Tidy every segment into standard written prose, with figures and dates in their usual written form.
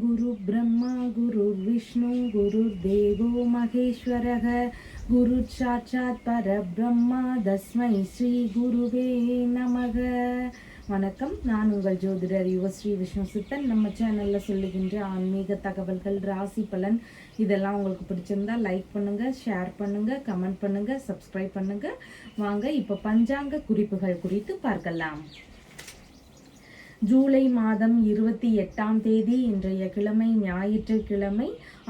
गुरु ब्रह्मा गुरुर्विष्णु गुरुर्देवो महेश्वरः गुरु साक्षात् परब्रह्मा तस्मै ஸ்ரீ குருவே நமக. வணக்கம், நான் உங்கள் ஜோதிடர் யுவஸ்ரீ விஷ்ணு சித்தன். நம்ம சேனலில் சொல்லுகின்ற ஆன்மீக தகவல்கள், ராசி பலன் இதெல்லாம் உங்களுக்கு பிடிச்சிருந்தா லைக் பண்ணுங்கள், ஷேர் பண்ணுங்கள், கமெண்ட் பண்ணுங்கள், சப்ஸ்கிரைப் பண்ணுங்கள். வாங்க இப்போ பஞ்சாங்க குறிப்புகள் குறித்து பார்க்கலாம். ஜூலை மாதம் 28ஆம் தேதி இன்றைய கிழமை ஞாயிற்றுக்கிழமை,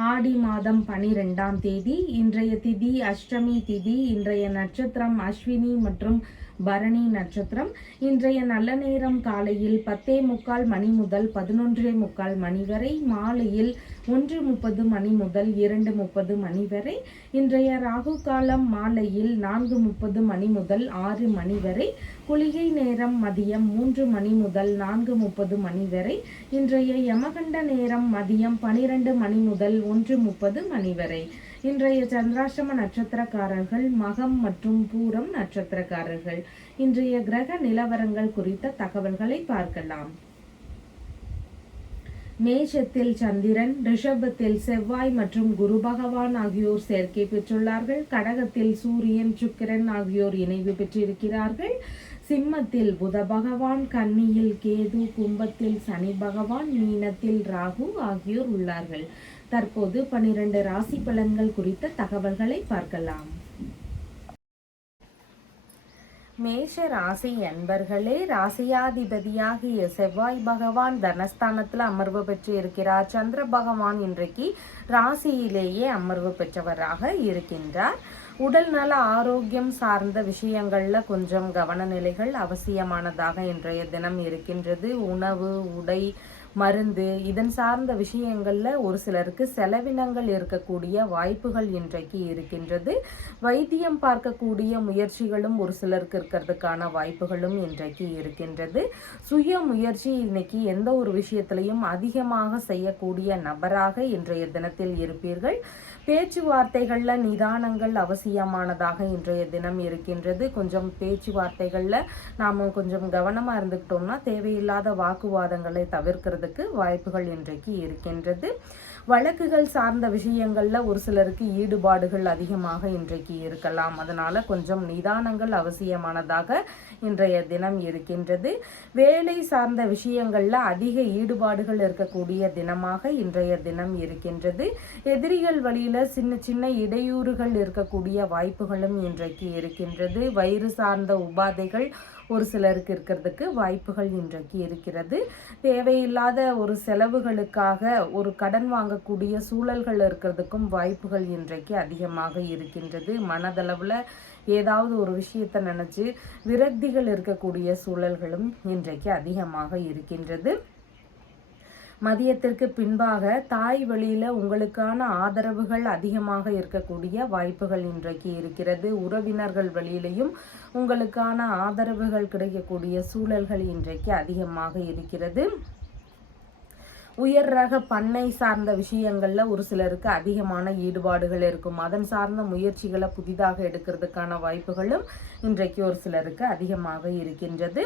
ஆடி மாதம் 12ஆம் தேதி இன்றைய திதி அஷ்டமி திதி. இன்றைய நட்சத்திரம் அஸ்வினி மற்றும் பரணி நட்சத்திரம். இன்றைய நல்ல நேரம் காலையில் 10:45 மணி முதல் 11:45 மணி வரை, மாலையில் 1:30 மணி முதல் 2:30 மணி வரை. இன்றைய ராகு காலம் மாலையில் 4:30 மணி முதல் 6 மணி வரை. குளிகை நேரம் மதியம் 3 மணி முதல் 4:30 மணி வரை. இன்றைய யமகண்ட நேரம் மதியம் 12 மணி முதல் 1:30 மணி வரை. இன்றைய சந்திராஷ்டம நட்சத்திரக்காரர்கள் மகம் மற்றும் பூரம் நட்சத்திரக்காரர்கள். இன்றைய கிரக நிலவரங்கள் குறித்த தகவல்களை பார்க்கலாம். மேஷத்தில் சந்திரன், ரிஷபத்தில் செவ்வாய் மற்றும் குரு பகவான் ஆகியோர் சேர்க்கை பெற்றுள்ளார்கள். கடகத்தில் சூரியன், சுக்கிரன் ஆகியோர் இணைவு பெற்றிருக்கிறார்கள். சிம்மத்தில் புத பகவான், கன்னியில் கேது, கும்பத்தில் சனி பகவான், மீனத்தில் ராகு ஆகியோர் உள்ளார்கள். தற்போது 12 ராசி பலன்கள் குறித்த தகவல்களை பார்க்கலாம். மேஷ ராசி அன்பர்களே, ராசியாதிபதியாகிய செவ்வாய் பகவான் தனஸ்தானத்தில் அமர்வு பெற்று இருக்கிறார். சந்திர பகவான் இன்றைக்கு ராசியிலேயே அமர்வு பெற்றவராக இருக்கின்றார். உடல் நல ஆரோக்கியம் சார்ந்த விஷயங்கள்ல கொஞ்சம் கவனநிலைகள் அவசியமானதாக இன்றைய தினம் இருக்கின்றது. உணவு, உடை, மருந்து இதன் சார்ந்த விஷயங்கள்ல ஒரு சிலருக்கு செலவினங்கள் இருக்கக்கூடிய வாய்ப்புகள் இன்றைக்கு இருக்கின்றது. வைத்தியம் பார்க்கக்கூடிய முயற்சிகளும் ஒரு சிலருக்கு இருக்கிறதுக்கான வாய்ப்புகளும் இன்றைக்கு இருக்கின்றது. சுய முயற்சி இன்னைக்கு எந்த ஒரு விஷயத்திலையும் அதிகமாக செய்யக்கூடிய நபராக இன்றைய தினத்தில் இருப்பீர்கள். பேச்சுவார்த்தைகள்ல நிதானங்கள் அவசியமானதாக இன்றைய தினம் இருக்கின்றது. கொஞ்சம் பேச்சுவார்த்தைகள்ல நாம கொஞ்சம் கவனமா இருந்துக்கிட்டோம்னா தேவையில்லாத வாக்குவாதங்களை தவிர்க்கிறதுக்கு வாய்ப்புகள் இன்றைக்கு இருக்கின்றது. வழக்குகள் சார்ந்த விஷயங்கள்ல ஒரு சிலருக்கு ஈடுபாடுகள் அதிகமாக இன்றைக்கு இருக்கலாம். அதனால கொஞ்சம் நிதானங்கள் அவசியமானதாக இன்றைய தினம் இருக்கின்றது. வேலை சார்ந்த விஷயங்கள்ல அதிக ஈடுபாடுகள் இருக்கக்கூடிய தினமாக இன்றைய தினம் இருக்கின்றது. எதிரிகள் வழியில சின்ன சின்ன இடையூறுகள் இருக்கக்கூடிய வாய்ப்புகளும் இன்றைக்கு இருக்கின்றது. வயிறு சார்ந்த உபாதைகள் ஒரு சிலருக்கு இருக்கிறதுக்கு வாய்ப்புகள் இன்றைக்கு இருக்கிறது. தேவையில்லாத ஒரு செலவுகளுக்காக ஒரு கடன் வாங்கக்கூடிய சூழல்கள் இருக்கிறதுக்கும் வாய்ப்புகள் இன்றைக்கு அதிகமாக இருக்கின்றது. மனதளவில் ஏதாவது ஒரு விஷயத்தை நினைச்சு விரக்திகள் இருக்கக்கூடிய சூழல்களும் இன்றைக்கு அதிகமாக இருக்கின்றது. மதியத்திற்கு பின்பாக தாய் வழியில உங்களுக்கான ஆதரவுகள் அதிகமாக இருக்கக்கூடிய வாய்ப்புகள் இன்றைக்கு இருக்கிறது. உறவினர்கள் வழியிலையும் உங்களுக்கான ஆதரவுகள் கிடைக்கக்கூடிய சூழல்கள் இன்றைக்கு அதிகமாக இருக்கிறது. உயர் ரக பண்ணை சார்ந்த விஷயங்கள்ல ஒரு சிலருக்கு அதிகமான ஈடுபாடுகள் இருக்கும். அதன் சார்ந்த முயற்சிகளை புதிதாக எடுக்கிறதுக்கான வாய்ப்புகளும் இன்றைக்கு ஒரு சிலருக்கு அதிகமாக இருக்கின்றது.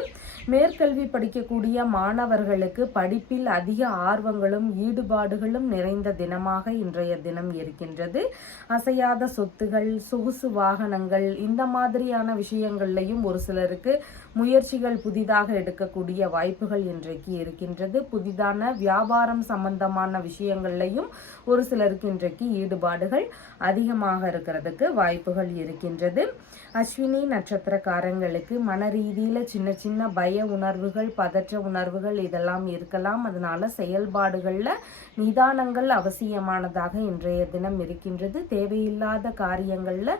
மேற்கல்வி படிக்கக்கூடிய மாணவர்களுக்கு படிப்பில் அதிக ஆர்வங்களும் ஈடுபாடுகளும் நிறைந்த தினமாக இன்றைய தினம் இருக்கின்றது. அசையாத சொத்துகள், சொகுசு வாகனங்கள் இந்த மாதிரியான விஷயங்கள்லையும் ஒரு சிலருக்கு முயற்சிகள் புதிதாக எடுக்கக்கூடிய வாய்ப்புகள் இன்றைக்கு இருக்கின்றது. புதிதான வியாபாரம் சம்பந்தமான விஷயங்கள்லையும் ஒரு சிலருக்கு இன்றைக்கு ஈடுபாடுகள் அதிகமாக இருக்கிறதுக்கு வாய்ப்புகள் இருக்கின்றது. அஸ்வினி நட்சத்திரக்காரங்களுக்கு மன ரீதியில சின்ன சின்ன பய உணர்வுகள், பதற்ற உணர்வுகள் இதெல்லாம் இருக்கலாம். அதனால செயல்பாடுகள்ல நிதானங்கள் அவசியமானதாக இன்றைய தினம் இருக்கின்றது. தேவையில்லாத காரியங்கள்ல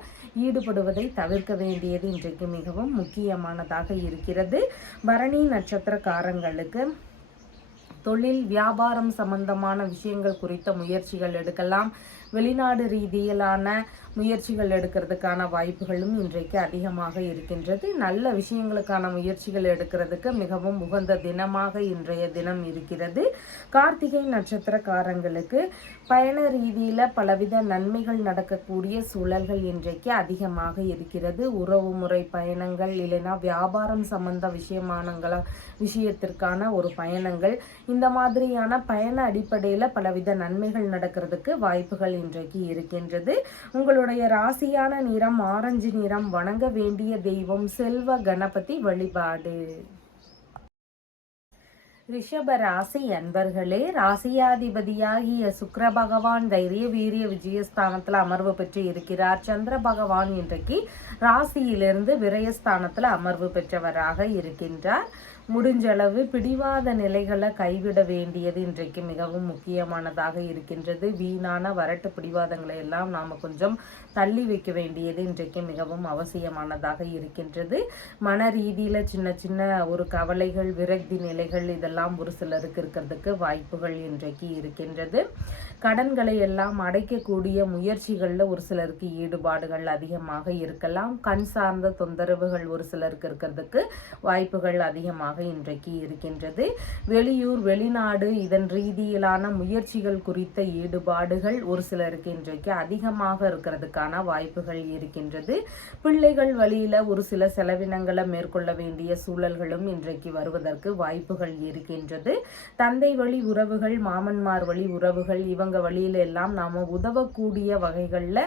ஈடுபடுவதை தவிர்க்க வேண்டியது இன்றைக்கு மிகவும் முக்கியமானதாக இருக்கிறது. பரணி நட்சத்திரக்காரங்களுக்கு தொழில் வியாபாரம் சம்பந்தமான விஷயங்கள் குறித்த முயற்சிகள் எடுக்கலாம். வெளிநாடு ரீதியிலான முயற்சிகள் எடுக்கிறதுக்கான வாய்ப்புகளும் இன்றைக்கு அதிகமாக இருக்கின்றது. நல்ல விஷயங்களுக்கான முயற்சிகள் எடுக்கிறதுக்கு மிகவும் உகந்த தினமாக இன்றைய தினம் இருக்கிறது. கார்த்திகை நட்சத்திரக்காரங்களுக்கு பயண ரீதியில பலவித நன்மைகள் நடக்கக்கூடிய சூழல்கள் இன்றைக்கு அதிகமாக இருக்கிறது. உறவு முறை பயணங்கள் இல்லைன்னா வியாபாரம் சம்பந்த விஷயத்திற்கான ஒரு பயணங்கள் இந்த மாதிரியான பயண அடிப்படையில் பலவித நன்மைகள் நடக்கிறதுக்கு வாய்ப்புகள் இன்றைக்கு இருக்கின்றது. உங்களுடைய ராசியான நிறம் ஆரஞ்சு நிறம். வணங்க வேண்டிய தெய்வம் செல்வ கணபதி வழிபாடு. ரிஷப ராசி அன்பர்களே, ராசியாதிபதியாகிய சுக்கிர பகவான் தைரிய வீரிய விஜயஸ்தானத்துல அமர்வு பெற்று இருக்கிறார். சந்திர பகவான் இன்றைக்கு ராசியிலிருந்து விரயஸ்தானத்துல அமர்வு பெற்றவராக இருக்கின்றார். முடிஞ்சளவு பிடிவாத நிலைகளை கைவிட வேண்டியது இன்றைக்கு மிகவும் முக்கியமானதாக இருக்கின்றது. வீணான வரட்டு பிடிவாதங்களை எல்லாம் நாம் கொஞ்சம் தள்ளி வைக்க வேண்டியது இன்றைக்கு மிகவும் அவசியமானதாக இருக்கின்றது. மன ரீதியில் சின்ன சின்ன ஒரு கவலைகள், விரக்தி நிலைகள் இதெல்லாம் ஒரு சிலருக்கு இருக்கிறதுக்கு வாய்ப்புகள் இன்றைக்கு இருக்கின்றது. கடன்களை எல்லாம் அடைக்கக்கூடிய முயற்சிகளில் ஒரு சிலருக்கு ஈடுபாடுகள் அதிகமாக இருக்கலாம். கண் சார்ந்த தொந்தரவுகள் ஒரு சிலருக்கு இருக்கிறதுக்கு வாய்ப்புகள் அதிகமாக இன்றைக்கு இருக்கின்றது. வெளியூர் வெளிநாடு இதன் ரீதியிலான முயற்சிகள் குறித்த ஈடுபாடுகள் ஒரு சிலருக்கு இன்றைக்கு அதிகமாக இருக்கிறதுக்கான வாய்ப்புகள் இருக்கின்றது. பிள்ளைகள் வழியில ஒரு சில செலவினங்களை மேற்கொள்ள வேண்டிய சூழல்களும் இன்றைக்கு வருவதற்கு வாய்ப்புகள் இருக்கின்றது. தந்தை வழி உறவுகள், மாமன்மார் வழி உறவுகள் இவங்க வழியில எல்லாம் நாம உதவக்கூடிய வகைகள்ல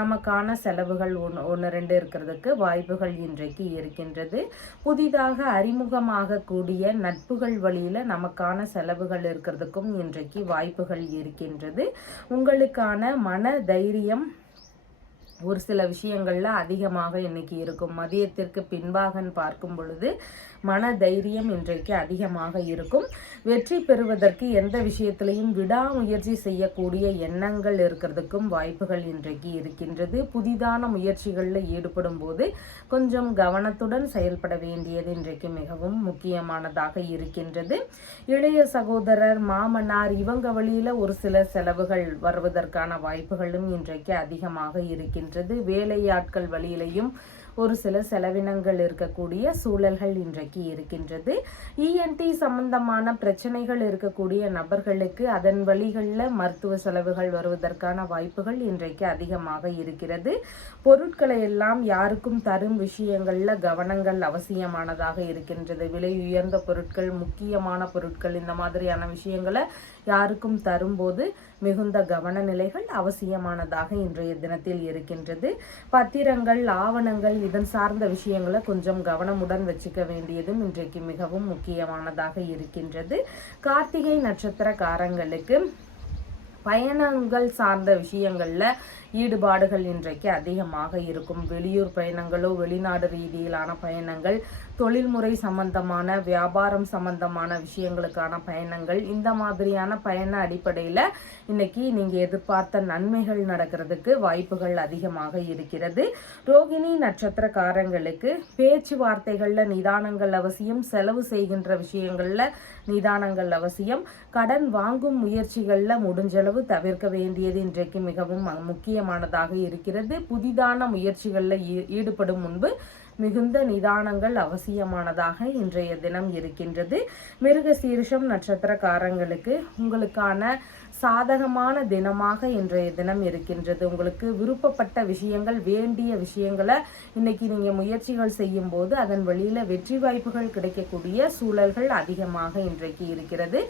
நமக்கான செலவுகள் ஒன்று ரெண்டு இருக்கிறதுக்கு வாய்ப்புகள் இன்றைக்கு இருக்கின்றது. புதிதாக அறிமுகமாக கூடிய நட்புகள் வழியில நமக்கான செலவுகள் இருக்கிறதுக்கும் இன்றைக்கு வாய்ப்புகள் இருக்கின்றது. உங்களுக்கான மன தைரியம் ஒரு சில விஷயங்கள்ல அதிகமாக இன்னைக்கு இருக்கும். மதியத்திற்கு பின்பாக பார்க்கும் பொழுது மன தைரியம் இன்றைக்கு அதிகமாக இருக்கும். வெற்றி பெறுவதற்கு எந்த விஷயத்திலையும் விடாமுயற்சி செய்யக்கூடிய எண்ணங்கள் இருக்கிறதுக்கும் வாய்ப்புகள் இன்றைக்கு இருக்கின்றது. புதிதான முயற்சிகளில் ஈடுபடும் போது கொஞ்சம் கவனத்துடன் செயல்பட வேண்டியது இன்றைக்கு மிகவும் முக்கியமானதாக இருக்கின்றது. இளைய சகோதரர், மாமனார் இவங்க வழியில ஒரு சில செலவுகள் வருவதற்கான வாய்ப்புகளும் இன்றைக்கு அதிகமாக இருக்கின்றது. வேலையாட்கள் வழியிலையும் ஒரு சில செலவினங்கள் இருக்கக்கூடிய சூழல்கள் இன்றைக்கு இருக்கின்றது. இஎன்டி சம்பந்தமான பிரச்சனைகள் இருக்கக்கூடிய நபர்களுக்கு அதன் வழிகளில் மருத்துவ செலவுகள் வருவதற்கான வாய்ப்புகள் இன்றைக்கு அதிகமாக இருக்கிறது. பொருட்களை எல்லாம் யாருக்கும் தரும் விஷயங்கள்ல கவனங்கள் அவசியமானதாக இருக்கின்றது. விலை உயர்ந்த பொருட்கள், முக்கியமான பொருட்கள் இந்த மாதிரியான விஷயங்களை யாருக்கும் தரும்போது மிகுந்த கவன நிலைகள் அவசியமானதாக இன்றைய தினத்தில் இருக்கின்றது. பத்திரங்கள், ஆவணங்கள் இதன் சார்ந்த விஷயங்களை கொஞ்சம் கவனமுடன் வச்சுக்க வேண்டியதும் இன்றைக்கு மிகவும் முக்கியமானதாக இருக்கின்றது. கார்த்திகை நட்சத்திரக்காரங்களுக்கு பயணங்கள் சார்ந்த விஷயங்கள்ல ஈடுபாடுகள் இன்றைக்கு அதிகமாக இருக்கும். வெளியூர் பயணங்களோ, வெளிநாடு ரீதியிலான பயணங்கள், தொழில்முறை சம்பந்தமான, வியாபாரம் சம்பந்தமான விஷயங்களுக்கான பயணங்கள் இந்த மாதிரியான பயண அடிப்படையில் இன்னைக்கு நீங்க எதிர்பார்த்த நன்மைகள் நடக்கிறதுக்கு வாய்ப்புகள் அதிகமாக இருக்கிறது. ரோகிணி நட்சத்திரக்காரங்களுக்கு பேச்சுவார்த்தைகள்ல நிதானங்கள் அவசியம். செலவு செய்கின்ற விஷயங்கள்ல நிதானங்கள் அவசியம். கடன் வாங்கும் முயற்சிகள்ல முடிஞ்சளவு தவிர்க்க வேண்டியது இன்றைக்கு மிகவும் முக்கியமானதாக இருக்கிறது. புதிதான முயற்சிகளில் ஈடுபடும் முன்பு மிகுந்த நிதானங்கள் அவசியமானதாக இன்றைய தினம் இருக்கின்றது. மிருகசீரிஷம் நட்சத்திரக்காரங்களுக்கு உங்களுக்கான சாதகமான தினமாக இன்றைய தினம் இருக்கின்றது. உங்களுக்கு விருப்பப்பட்ட விஷயங்கள், வேண்டிய விஷயங்களை இன்னைக்கு நீங்க முயற்சிகள் செய்யும் போது அதன் வழியில வெற்றி வாய்ப்புகள் கிடைக்கக்கூடிய சூழல்கள் அதிகமாக இன்றைக்கு இருக்கிறது.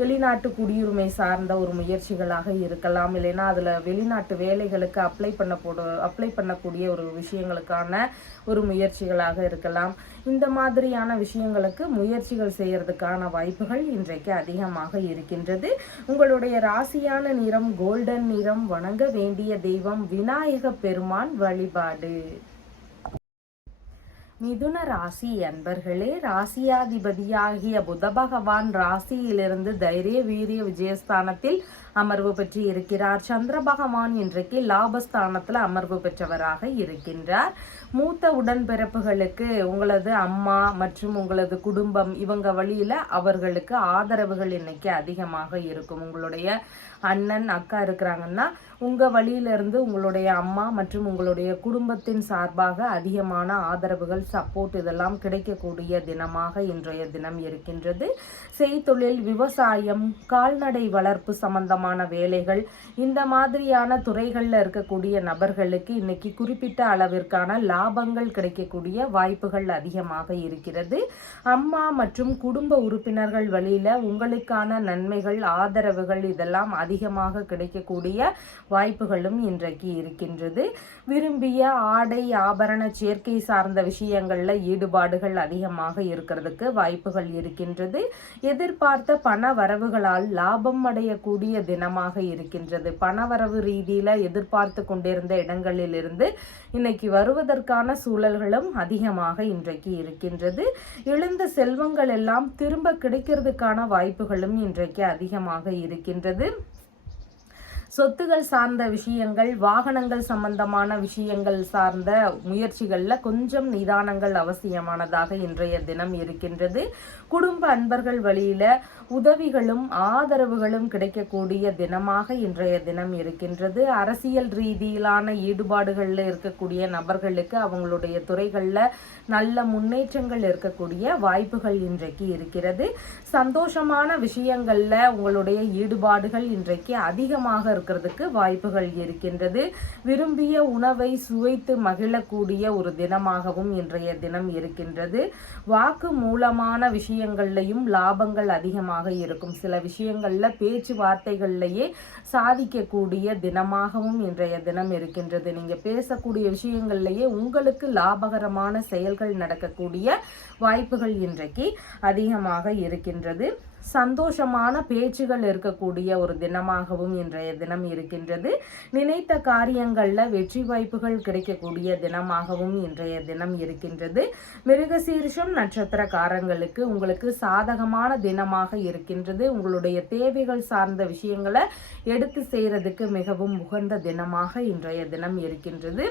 வெளிநாட்டு குடியுரிமை சார்ந்த ஒரு முயற்சிகளாக இருக்கலாம், இல்லைன்னா அதுல வெளிநாட்டு வேலைகளுக்கு அப்ளை பண்ணக்கூடிய ஒரு விஷயங்களுக்கான ஒரு முயற்சிகளாக இருக்கலாம். இந்த மாதிரியான விஷயங்களுக்கு முயற்சிகள் செய்யறதுக்கான வாய்ப்புகள் இன்றைக்கு அதிகமாக இருக்கின்றது. உங்களுடைய ராசியான நிறம் கோல்டன் நிறம். வணங்க வேண்டிய தெய்வம் விநாயக பெருமான் வழிபாடு. மிதுன ராசி அன்பர்களே, ராசியாதிபதியாகிய புத பகவான் ராசியிலிருந்து தைரிய வீரிய விஜயஸ்தானத்தில் அமர்வு பெற்று இருக்கிறார். சந்திர பகவான் இன்றைக்கு லாபஸ்தானத்துல அமர்வு பெற்றவராக இருக்கின்றார். மூத்த உடன்பிறப்புகளுக்கு உங்களது அம்மா மற்றும் உங்களது குடும்பம் இவங்க வழியில அவர்களுக்கு ஆதரவுகள் இன்னைக்கு அதிகமாக இருக்கும். உங்களுடைய அண்ணன் அக்கா இருக்கிறாங்கன்னா உங்க வழியிலிருந்து உங்களுடைய அம்மா மற்றும் உங்களுடைய குடும்பத்தின் சார்பாக அதிகமான ஆதரவுகள், சப்போர்ட் இதெல்லாம் கிடைக்கக்கூடிய தினமாக இன்றைய தினம் இருக்கின்றது. செய்தொழில், விவசாயம், கால்நடை வளர்ப்பு சம்பந்தமான சம்பந்தமான வேலைகள், இந்த மாதிரியான துறைகளில் இருக்கக்கூடிய நபர்களுக்கு இன்னைக்கு குறிப்பிட்ட அளவிற்கான லாபங்கள் கிடைக்கக்கூடிய வாய்ப்புகள் அதிகமாக இருக்கிறது. அம்மா மற்றும் குடும்ப உறுப்பினர்கள் வழியில உங்களுக்கான நன்மைகள், ஆதரவுகள் இதெல்லாம் அதிகமாக கிடைக்கக்கூடிய வாய்ப்புகளும் இன்றைக்கு இருக்கின்றது. விரும்பிய ஆடை ஆபரண சேர்க்கை சார்ந்த விஷயங்கள்ல ஈடுபாடுகள் அதிகமாக இருக்கிறதுக்கு வாய்ப்புகள் இருக்கின்றது. எதிர்பார்த்த பண வரவுகளால் லாபம் அடையக்கூடிய தினமாக இருக்கின்றது. பணவரவு ரீதியில எதிர்பார்த்து கொண்டிருந்த இடங்களிலிருந்து இன்னைக்கு வருவதற்கான சூழல்களும் அதிகமாக இன்றைக்கு இருக்கின்றது. இழந்த செல்வங்கள் எல்லாம் திரும்ப கிடைக்கிறதுக்கான வாய்ப்புகளும் இன்றைக்கு அதிகமாக இருக்கின்றது. சொத்துகள் சார்ந்த விஷயங்கள், வாகனங்கள் சம்பந்தமான விஷயங்கள் சார்ந்த முயற்சிகளில் கொஞ்சம் நிதானங்கள் அவசியமானதாக இன்றைய தினம் இருக்கின்றது. குடும்ப அன்பர்கள் வழியில உதவிகளும் ஆதரவுகளும் கிடைக்கக்கூடிய தினமாக இன்றைய தினம் இருக்கின்றது. அரசியல் ரீதியிலான ஈடுபாடுகளில் இருக்கக்கூடிய நபர்களுக்கு அவங்களுடைய துறைகளில் நல்ல முன்னேற்றங்கள் இருக்கக்கூடிய வாய்ப்புகள் இன்றைக்கு இருக்கிறது. சந்தோஷமான விஷயங்கள்ல உங்களுடைய ஈடுபாடுகள் இன்றைக்கு அதிகமாக இருக்கிறதுக்கு வாய்ப்புகள் இருக்கின்றது. விரும்பிய உணவை சுவைத்து மகிழக்கூடிய ஒரு தினமாகவும் இன்றைய தினம் இருக்கின்றது. வாக்கு மூலமான விஷயங்கள்லையும் லாபங்கள் அதிகமாக இருக்கும். சில விஷயங்கள்ல பேச்சுவார்த்தைகள்லயே சாதிக்கக்கூடிய தினமாகவும் இன்றைய தினம் இருக்கின்றது. நீங்க பேசக்கூடிய விஷயங்கள்லயே உங்களுக்கு லாபகரமான செயல்கள் நடக்கக்கூடிய வாய்ப்புகள் இன்றைக்கு அதிகமாக இருக்கின்றது. சந்தோஷமான பேச்சுகள் இருக்கக்கூடிய ஒரு தினமாகவும் இன்றைய தினம் இருக்கின்றது. நினைத்த காரியங்கள்ல வெற்றி வாய்ப்புகள் கிடைக்கக்கூடிய தினமாகவும் இன்றைய தினம் இருக்கின்றது. மிருகசீரிஷம் நட்சத்திரக்காரங்களுக்கு உங்களுக்கு சாதகமான தினமாக இருக்கின்றது. உங்களுடைய தேவைகள் சார்ந்த விஷயங்களை எடுத்து செய்யறதுக்கு மிகவும் உகந்த தினமாக இன்றைய தினம் இருக்கின்றது.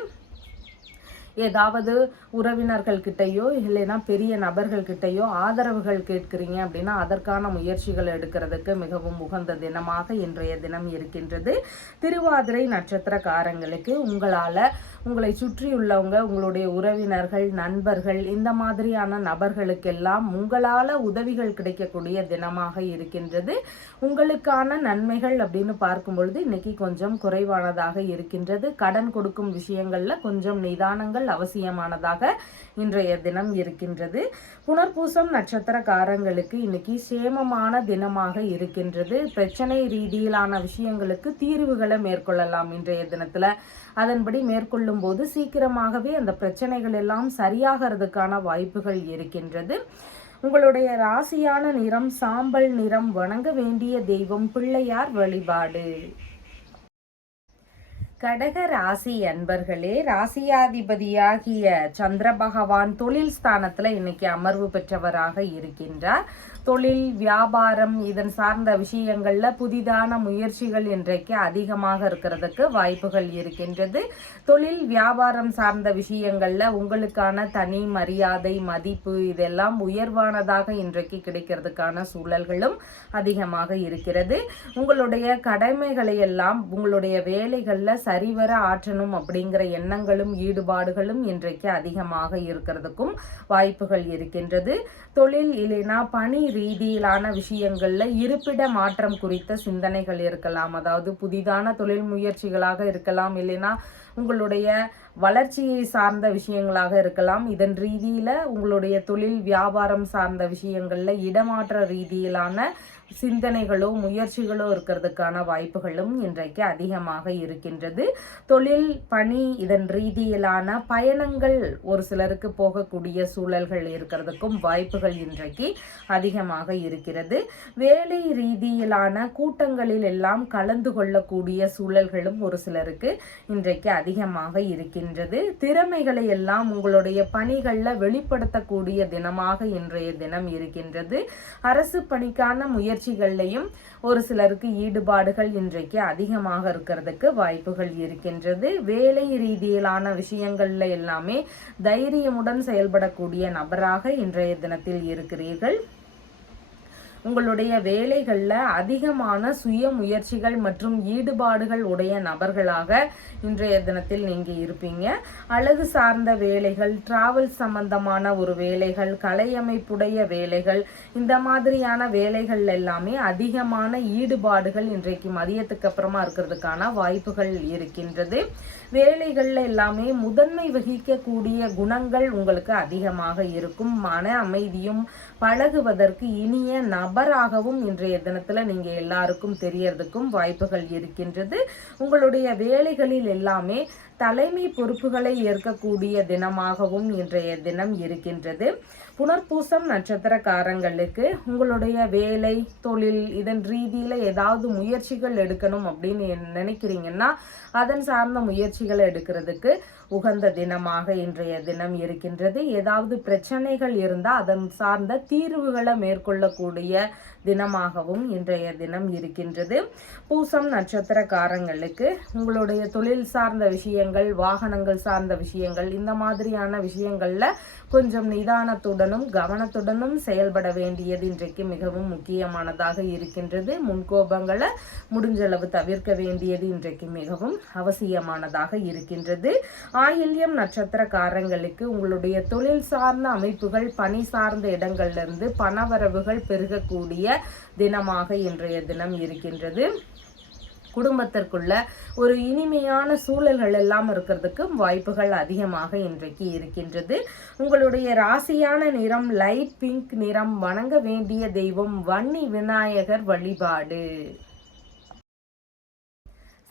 ஏதாவது உறவினர்கள் கிட்டையோ இல்லைன்னா பெரிய நபர்கள் கிட்டையோ ஆதரவுகள் கேட்கிறீங்க அப்படின்னா அதற்கான முயற்சிகள் எடுக்கிறதுக்கு மிகவும் உகந்த தினமாக இன்றைய தினம் இருக்கின்றது. திருவாதிரை நட்சத்திரக்காரங்களுக்கு உங்களை சுற்றியுள்ளவங்க, உங்களுடைய உறவினர்கள், நண்பர்கள், இந்த மாதிரியான நபர்களுக்கெல்லாம் உங்களால் உதவிகள் கிடைக்கக்கூடிய தினமாக இருக்கின்றது. உங்களுக்கான நன்மைகள் அப்படின்னு பார்க்கும் பொழுது இன்னைக்கு கொஞ்சம் குறைவானதாக இருக்கின்றது. கடன் கொடுக்கும் விஷயங்கள்ல கொஞ்சம் நிதானங்கள் அவசியமானதாக இன்றைய தினம் இருக்கின்றது. புனர்பூசம் நட்சத்திரக்காரங்களுக்கு இன்னைக்கு சேமமான தினமாக இருக்கின்றது. பிரச்சனை ரீதியிலான விஷயங்களுக்கு தீர்வுகளை மேற்கொள்ளலாம் இன்றைய தினத்துல. அதன்படி மேற்கொள்ளும் போது சீக்கிரமாகவே அந்த பிரச்சனைகள் எல்லாம் சரியாகிறதுக்கான வாய்ப்புகள் இருக்கின்றது. உங்களுடைய ராசியான நிறம் சாம்பல் நிறம். வணங்க வேண்டிய தெய்வம் பிள்ளையார் வழிபாடு. கடக ராசி அன்பர்களே, ராசியாதிபதியாகிய சந்திர பகவான் தொழில் ஸ்தானத்துல இன்னைக்கு அமர்வு பெற்றவராக இருக்கின்றார். தொழில், வியாபாரம் இதன் சார்ந்த விஷயங்கள்ல புதிதான முயற்சிகள் இன்றைக்கு அதிகமாக இருக்கிறதுக்கு வாய்ப்புகள் இருக்கின்றது. தொழில் வியாபாரம் சார்ந்த விஷயங்கள்ல உங்களுக்கான தனி மரியாதை, மதிப்பு இதெல்லாம் உயர்வானதாக இன்றைக்கு கிடைக்கிறதுக்கான சூழல்களும் அதிகமாக இருக்கிறது. உங்களுடைய கடமைகளை எல்லாம் உங்களுடைய வேலைகள்ல சரிவர ஆற்றணும் அப்படிங்கிற எண்ணங்களும் ஈடுபாடுகளும் இன்றைக்கு அதிகமாக இருக்கிறதுக்கும் வாய்ப்புகள் இருக்கின்றது. தொழில் இல்லைனா பணி ரீதியிலான விஷயங்கள்ல இருப்பிட மாற்றம் குறித்த சிந்தனைகள் இருக்கலாம். அதாவது புதிதான தொழில் முயற்சிகளாக இருக்கலாம், இல்லைனா உங்களுடைய வளர்ச்சியை சார்ந்த விஷயங்களாக இருக்கலாம். இதன் ரீதியில உங்களுடைய தொழில் வியாபாரம் சார்ந்த விஷயங்கள்ல இடமாற்ற ரீதியிலான சிந்தனைகளோ முயற்சிகளோ இருக்கிறதுக்கான வாய்ப்புகளும் இன்றைக்கு அதிகமாக இருக்கின்றது. தொழில், பணி இதன் ரீதியிலான பயணங்கள் ஒரு சிலருக்கு போகக்கூடிய சூழல்கள் இருக்கிறதுக்கும் வாய்ப்புகள் இன்றைக்கு அதிகமாக இருக்கிறது. வேலை ரீதியிலான கூட்டங்களில் எல்லாம் கலந்து கொள்ளக்கூடிய சூழல்களும் ஒரு சிலருக்கு இன்றைக்கு அதிகமாக இருக்கின்றது. திறமைகளை எல்லாம் உங்களுடைய பணிகளில் வெளிப்படுத்தக்கூடிய தினமாக இன்றைய தினம் இருக்கின்றது. அரசு பணிக்கான முயற்சிகள்லையும் ஒரு சிலருக்கு ஈடுபாடுகள் இன்றைக்கு அதிகமாக இருக்கிறதுக்கு வாய்ப்புகள் இருக்கின்றது. வேலை ரீதியிலான விஷயங்கள்ல எல்லாமே தைரியமுடன் செயல்படக்கூடிய நபராக இன்றைய தினத்தில் இருக்கிறீர்கள். உங்களுடைய வேலைகளில் அதிகமான சுய முயற்சிகள் மற்றும் ஈடுபாடுகள் உடைய நபர்களாக இன்றைய தினத்தில் நீங்கள் இருப்பீங்க. அழகு சார்ந்த வேலைகள், டிராவல் சம்பந்தமான ஒரு வேலைகள், கலையமைப்புடைய வேலைகள், இந்த மாதிரியான வேலைகள் எல்லாமே அதிகமான ஈடுபாடுகள் இன்றைக்கு மதியத்துக்கு அப்புறமா இருக்கிறதுக்கான வாய்ப்புகள் இருக்கின்றது. வேலைகளில் எல்லாமே முதன்மை வகிக்கக்கூடிய குணங்கள் உங்களுக்கு அதிகமாக இருக்கும். மன அமைதியும் பழகுவதற்கு இனிய நபராகவும் இன்றைய தினத்தில் நீங்கள் எல்லாருக்கும் தெரியறதுக்கும் வாய்ப்புகள் இருக்கின்றது. உங்களுடைய வேலைகளில் எல்லாமே தலைமை பொறுப்புகளை ஏற்கக்கூடிய தினமாகவும் இன்றைய தினம் இருக்கின்றது. புனர்பூசம் நட்சத்திரக்காரங்களுக்கு உங்களுடைய வேலை, தொழில், இதன் ரீதியில் ஏதாவது முயற்சிகள் எடுக்கணும் அப்படின்னு நினைக்கிறீங்கன்னா அதன் சார்ந்த முயற்சிகளை எடுக்கிறதுக்கு உகந்த தினமாக இன்றைய தினம் இருக்கின்றது. ஏதாவது பிரச்சனைகள் இருந்தால் அதன் சார்ந்த தீர்வுகளை மேற்கொள்ளக்கூடிய தினமாகவும் இன்றைய தினம் இருக்கின்றது. பூசம் நட்சத்திரக்காரங்களுக்கு உங்களுடைய தொழில் சார்ந்த விஷயங்கள், வாகனங்கள் சார்ந்த விஷயங்கள், இந்த மாதிரியான விஷயங்கள்ல கொஞ்சம் நிதானத்துடனும் கவனத்துடனும் செயல்பட வேண்டியது இன்றைக்கு மிகவும் முக்கியமானதாக இருக்கின்றது. முன்கோபங்களை முடிஞ்சளவு தவிர்க்க வேண்டியது இன்றைக்கு மிகவும் அவசியமானதாக இருக்கின்றது. ஆயில்யம் நட்சத்திரக்காரங்களுக்கு உங்களுடைய தொழில் சார்ந்த அமைப்புகள், பணி சார்ந்த இடங்கள்ல பணவரவுகள் பெருகக்கூடிய தினமாக இன்றைய தினம் இருக்கின்றது. குடும்பத்திற்குள்ள ஒரு இனிமையான சூழல்கள் எல்லாம் இருக்கிறதுக்கு வாய்ப்புகள் அதிகமாக இன்றைக்கு இருக்கின்றது. உங்களுடைய ராசியான நிறம் லைட் பிங்க் நிறம். வணங்க வேண்டிய தெய்வம் வன்னி விநாயகர் வழிபாடு.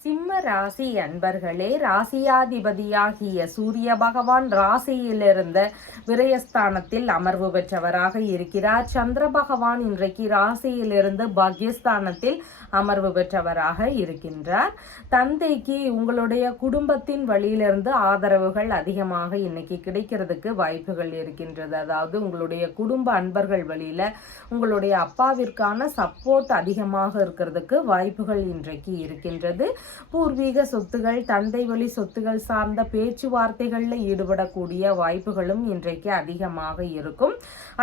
சிம்ம ராசி அன்பர்களே, ராசியாதிபதியாகிய சூரிய பகவான் ராசியிலிருந்த விரயஸ்தானத்தில் அமர்வு பெற்றவராக இருக்கிறார். சந்திர பகவான் இன்றைக்கு ராசியிலிருந்து பாக்யஸ்தானத்தில் அமர்வு பெற்றவராக இருக்கின்றார். தந்தைக்கு உங்களுடைய குடும்பத்தின் வழியிலிருந்து ஆதரவுகள் அதிகமாக இன்னைக்கு கிடைக்கிறதுக்கு வாய்ப்புகள் இருக்கின்றது. அதாவது உங்களுடைய குடும்ப அன்பர்கள் வழியில உங்களுடைய அப்பாவிற்கான சப்போர்ட் அதிகமாக இருக்கிறதுக்கு வாய்ப்புகள் இன்றைக்கு இருக்கின்றது. பூர்வீக சொத்துகள், தந்தை வழி சொத்துகள் சார்ந்த பேச்சுவார்த்தைகளில் ஈடுபடக்கூடிய வாய்ப்புகளும் இன்றைக்கு அதிகமாக இருக்கும்.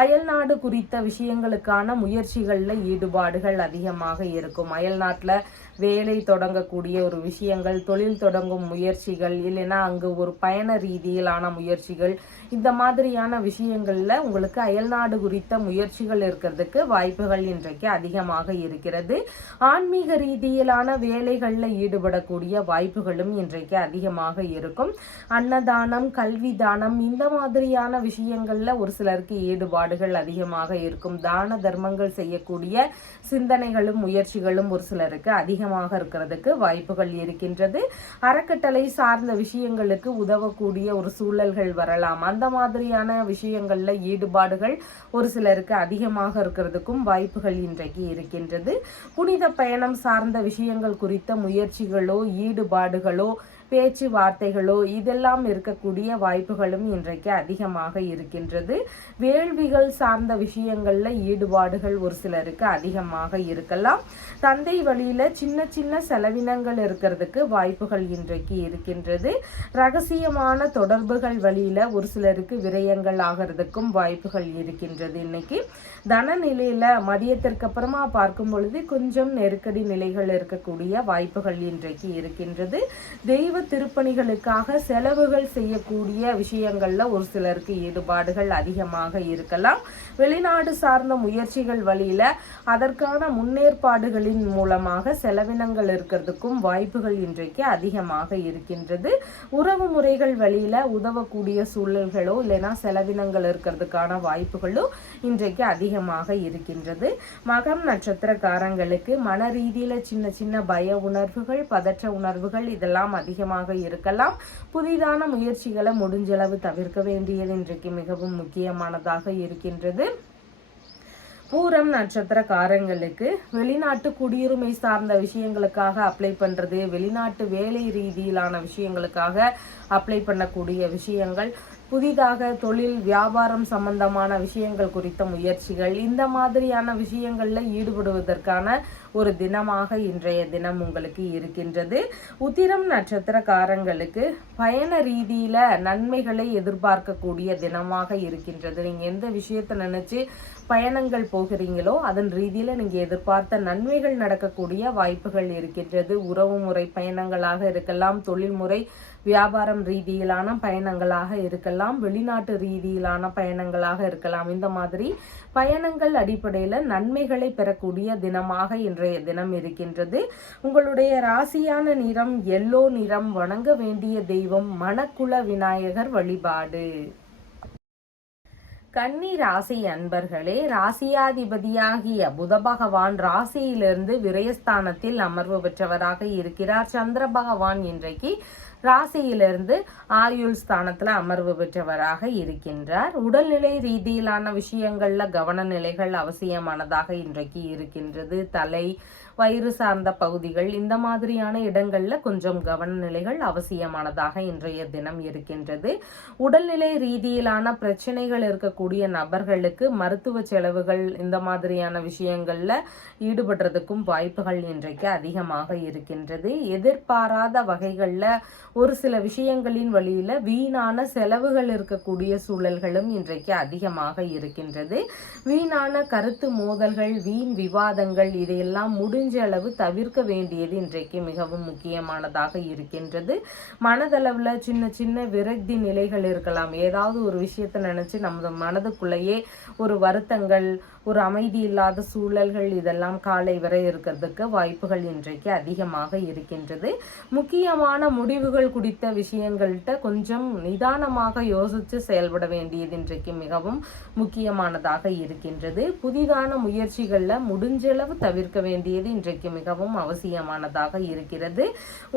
அயல்நாடு குறித்த விஷயங்களுக்கான முயற்சிகளில் ஈடுபாடுகள் அதிகமாக இருக்கும். அயல்நாட்டில் வேலை தொடங்கக்கூடிய ஒரு விஷயங்கள், தொழில் தொடங்கும் முயற்சிகள், இல்லைன்னா அங்கு ஒரு பயண ரீதியிலான முயற்சிகள், இந்த மாதிரியான விஷயங்கள்ல உங்களுக்கு அயல்நாடு குறித்த முயற்சிகள் இருக்கிறதுக்கு வாய்ப்புகள் இன்றைக்கு அதிகமாக இருக்கிறது. ஆன்மீக ரீதியிலான வேலைகளில் ஈடுபடக்கூடிய வாய்ப்புகளும் இன்றைக்கு அதிகமாக இருக்கும். அன்னதானம், கல்வி தானம், இந்த மாதிரியான விஷயங்கள்ல ஒரு சிலருக்கு ஈடுபாடுகள் அதிகமாக இருக்கும். தான தர்மங்கள் செய்யக்கூடிய சிந்தனைகளும் முயற்சிகளும் ஒரு சிலருக்கு அதிகமாக இருக்கிறதுக்கு வாய்ப்புகள் இருக்கின்றது. அறக்கட்டளை சார்ந்த விஷயங்களுக்கு உதவக்கூடிய ஒரு சூழல்கள் வரலாம். அந்த மாதிரியான விஷயங்கள்ல ஈடுபாடுகள் ஒரு சிலருக்கு அதிகமாக இருக்கிறதுக்கும் வாய்ப்புகள் இன்றைக்கு இருக்கின்றது. புனித பயணம் சார்ந்த விஷயங்கள் குறித்த முயற்சிகளோ ஈடுபாடுகளோ பேச்சுவார்த்தைகளோ இதெல்லாம் இருக்கக்கூடிய வாய்ப்புகளும் இன்றைக்கு அதிகமாக இருக்கின்றது. வேள்விகள் சார்ந்த விஷயங்கள்ல ஈடுபாடுகள் ஒரு சிலருக்கு அதிகமாக இருக்கலாம். தந்தை வழியில சின்ன சின்ன செலவினங்கள் இருக்கிறதுக்கு வாய்ப்புகள் இன்றைக்கு இருக்கின்றது. ரகசியமான தொடர்புகள் வழியில ஒரு சிலருக்கு விரயங்கள் ஆகிறதுக்கும் வாய்ப்புகள் இருக்கின்றது. இன்னைக்கு தன நிலையில மதியத்திற்கு அப்புறமா பார்க்கும் பொழுது கொஞ்சம் நெருக்கடி நிலைகள் இருக்கக்கூடிய வாய்ப்புகள் இன்றைக்கு இருக்கின்றது. தெய்வ திருப்பணிகளுக்காக செலவுகள் செய்யக்கூடிய விஷயங்கள்ல ஒரு சிலருக்கு ஈடுபாடுகள் அதிகமாக இருக்கலாம். வெளிநாடு சார்ந்த முயற்சிகள் வழியில அதற்கான முன்னேற்பாடுகளின் மூலமாக செலவினங்கள் இருக்கிறதுக்கும் வாய்ப்புகள் இன்றைக்கு அதிகமாக இருக்கின்றது. உறவு முறைகள் வழியில உதவக்கூடிய சூழல்களோ இல்லைன்னா செலவினங்கள் இருக்கிறதுக்கான வாய்ப்புகளோ இன்றைக்கு அதிகமாக இருக்கின்றது. மகம் நட்சத்திரக்காரங்களுக்கு மன ரீதியில சின்ன சின்ன பய உணர்வுகள், பதற்ற உணர்வுகள் இதெல்லாம் அதிகமாக இருக்கலாம். புதிதான முயற்சிகளை முடிஞ்சளவு தவிர்க்க வேண்டியது இன்றைக்கு மிகவும் முக்கியமானதாக இருக்கின்றது. பூரம் நட்சத்திரக்காரங்களுக்கு வெளிநாட்டு குடியுரிமை சார்ந்த விஷயங்களுக்காக அப்ளை பண்றது, வெளிநாட்டு வேலை ரீதியிலான விஷயங்களுக்காக அப்ளை பண்ணக்கூடிய விஷயங்கள், புதிதாக தொழில் வியாபாரம் சம்பந்தமான விஷயங்கள் குறித்த முயற்சிகள், இந்த மாதிரியான விஷயங்கள்ல ஈடுபடுவதற்கான ஒரு தினமாக இன்றைய தினம் உங்களுக்கு இருக்கின்றது. உத்திரம் நட்சத்திரக்காரங்களுக்கு பயண ரீதியில நன்மைகளை எதிர்பார்க்கக்கூடிய தினமாக இருக்கின்றது. நீங்க எந்த விஷயத்தை நினைச்சு பயணங்கள் போகிறீங்களோ அதன் ரீதியில நீங்க எதிர்பார்த்த நன்மைகள் நடக்கக்கூடிய வாய்ப்புகள் இருக்கின்றது. உறவு முறை பயணங்களாக இருக்கலாம், தொழில்முறை வியாபாரம் ரீதியிலான பயணங்களாக இருக்கலாம், வெளிநாட்டு ரீதியிலான பயணங்களாக இருக்கலாம். இந்த மாதிரி பயணங்கள் அடிப்படையில் நன்மைகளை பெறக்கூடிய தினமாக இன்றைய தினம் இருக்கின்றது. உங்களுடைய ராசியான நிறம் எல்லோ நிறம். வணங்க வேண்டிய தெய்வம் மணக்குள விநாயகர் வழிபாடு. கன்னி ராசி அன்பர்களே, ராசியாதிபதியாகிய புத பகவான் ராசியிலிருந்து விரயஸ்தானத்தில் அமர்வு பெற்றவராக இருக்கிறார். சந்திர பகவான் இன்றைக்கு ராசியிலிருந்து ஆயுள் ஸ்தானத்துல அமர்வு பெற்றவராக இருக்கின்றார். உடல்நிலை ரீதியிலான விஷயங்கள்ல கவன நிலைகள் அவசியமானதாக இன்றைக்கு இருக்கின்றது. தலை, வயிறு சார்ந்த பகுதிகள் இந்த மாதிரியான இடங்கள்ல கொஞ்சம் கவன நிலைகள் அவசியமானதாக இன்றைய தினம் இருக்கின்றது. உடல்நிலை ரீதியிலான பிரச்சனைகள் இருக்கக்கூடிய நபர்களுக்கு மருத்துவ செலவுகள் இந்த மாதிரியான விஷயங்கள்ல ஈடுபடுறதுக்கும் வாய்ப்புகள் இன்றைக்கு அதிகமாக இருக்கின்றது. எதிர்பாராத வகைகள்ல ஒரு சில விஷயங்களின் வழியில வீணான செலவுகள் இருக்கக்கூடிய சூழல்களும் இன்றைக்கு அதிகமாக இருக்கின்றது. வீணான கருத்து மோதல்கள், வீண் விவாதங்கள் இதையெல்லாம் முடிஞ்ச அளவு தவிர்க்க வேண்டியது இன்றைக்கு மிகவும் முக்கியமானதாக இருக்கின்றது. மனதளவுல சின்ன சின்ன விரக்தி நிலைகள் இருக்கலாம். ஏதாவது ஒரு விஷயத்தை நினைச்சு நமது மனதுக்குள்ளேயே ஒரு வருத்தங்கள், ஒரு அமைதி இல்லாத சூழல்கள் இதெல்லாம் காலை வரை இருக்கிறதுக்கு வாய்ப்புகள் இன்றைக்கு அதிகமாக இருக்கின்றது. முக்கியமான முடிவுகள் குறித்த விஷயங்கள்கிட்ட கொஞ்சம் நிதானமாக யோசித்து செயல்பட வேண்டியது இன்றைக்கு மிகவும் முக்கியமானதாக இருக்கின்றது. புதிதான முயற்சிகளில் முடிஞ்சளவு தவிர்க்க வேண்டியது இன்றைக்கு மிகவும் அவசியமானதாக இருக்கிறது.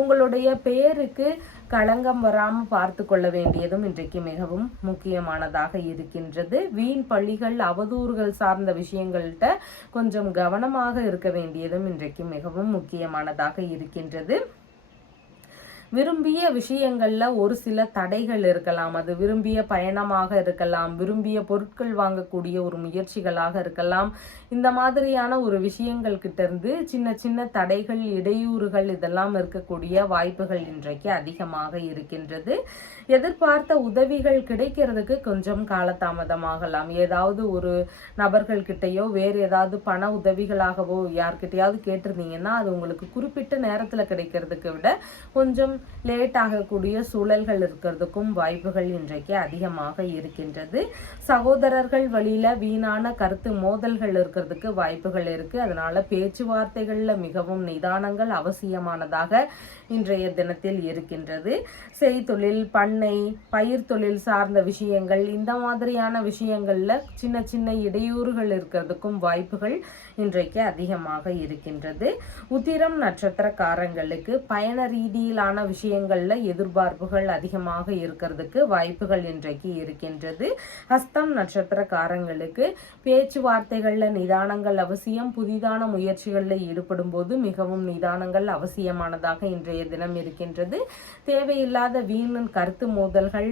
உங்களுடைய பெயருக்கு களங்கம் வராமல் பார்த்து கொள்ள வேண்டியதும் இன்றைக்கு மிகவும் முக்கியமானதாக இருக்கின்றது. வீண் பழிகள், அவதூறுகள் சார்ந்த விஷயங்கள்கிட்ட கொஞ்சம் கவனமாக இருக்க வேண்டியதும் இன்றைக்கு மிகவும் முக்கியமானதாக இருக்கின்றது. விரும்பிய விஷயங்கள்ல ஒரு சில தடைகள் இருக்கலாம். அது விரும்பிய பயணமாக இருக்கலாம், விரும்பிய பொருட்கள் வாங்கக்கூடிய ஒரு முயற்சிகளாக இருக்கலாம். இந்த மாதிரியான ஒரு விஷயங்கள் கிட்ட இருந்து சின்ன சின்ன தடைகள், இடையூறுகள் இதெல்லாம் இருக்கக்கூடிய வாய்ப்புகள் இன்றைக்கு அதிகமாக இருக்கின்றது. எதிர்பார்த்த உதவிகள் கிடைக்கிறதுக்கு கொஞ்சம் காலதாமதமாகலாம். ஏதாவது ஒரு நபர்கள் கிட்டையோ வேறு ஏதாவது பண உதவிகளாகவோ யார்கிட்டையாவது கேட்டிருந்தீங்கன்னா அது உங்களுக்கு குறிப்பிட்ட நேரத்துல கிடைக்கிறதுக்கு விட கொஞ்சம் லேட் ஆகக்கூடிய சூழல்கள் இருக்கிறதுக்கும் வாய்ப்புகள் இன்றைக்கு அதிகமாக இருக்கின்றது. சகோதரர்கள் வழியில வீணான கருத்து மோதல்கள் இருக்கிறதுக்கு வாய்ப்புகள் இருக்கு. அதனால பேச்சுவார்த்தைகள்ல மிகவும் நிதானங்கள் அவசியமானதாக இன்றைய தினத்தில் இருக்கின்றது. செய்தொழில், பண்ணை, பயிர் தொழில் சார்ந்த விஷயங்கள் இந்த மாதிரியான விஷயங்கள்ல சின்ன சின்ன இடையூறுகள் இருக்கிறதுக்கும் வாய்ப்புகள் இன்றைக்கு அதிகமாக இருக்கின்றது. உத்திரம் நட்சத்திரக்காரங்களுக்கு பயண ரீதியிலான விஷயங்கள்ல எதிர்பார்ப்புகள் அதிகமாக இருக்கிறதுக்கு வாய்ப்புகள் இன்றைக்கு இருக்கின்றது. ஹஸ்தம் நட்சத்திரக்காரங்களுக்கு பேச்சுவார்த்தைகள்ல நிதானங்கள் அவசியம். புதிதான முயற்சிகள்ல ஈடுபடும் போது மிகவும் நிதானங்கள் அவசியமானதாக இன்றைய தினம் இருக்கின்றது. தேவையில்லாத வீண் கருத்து மோதல்கள்,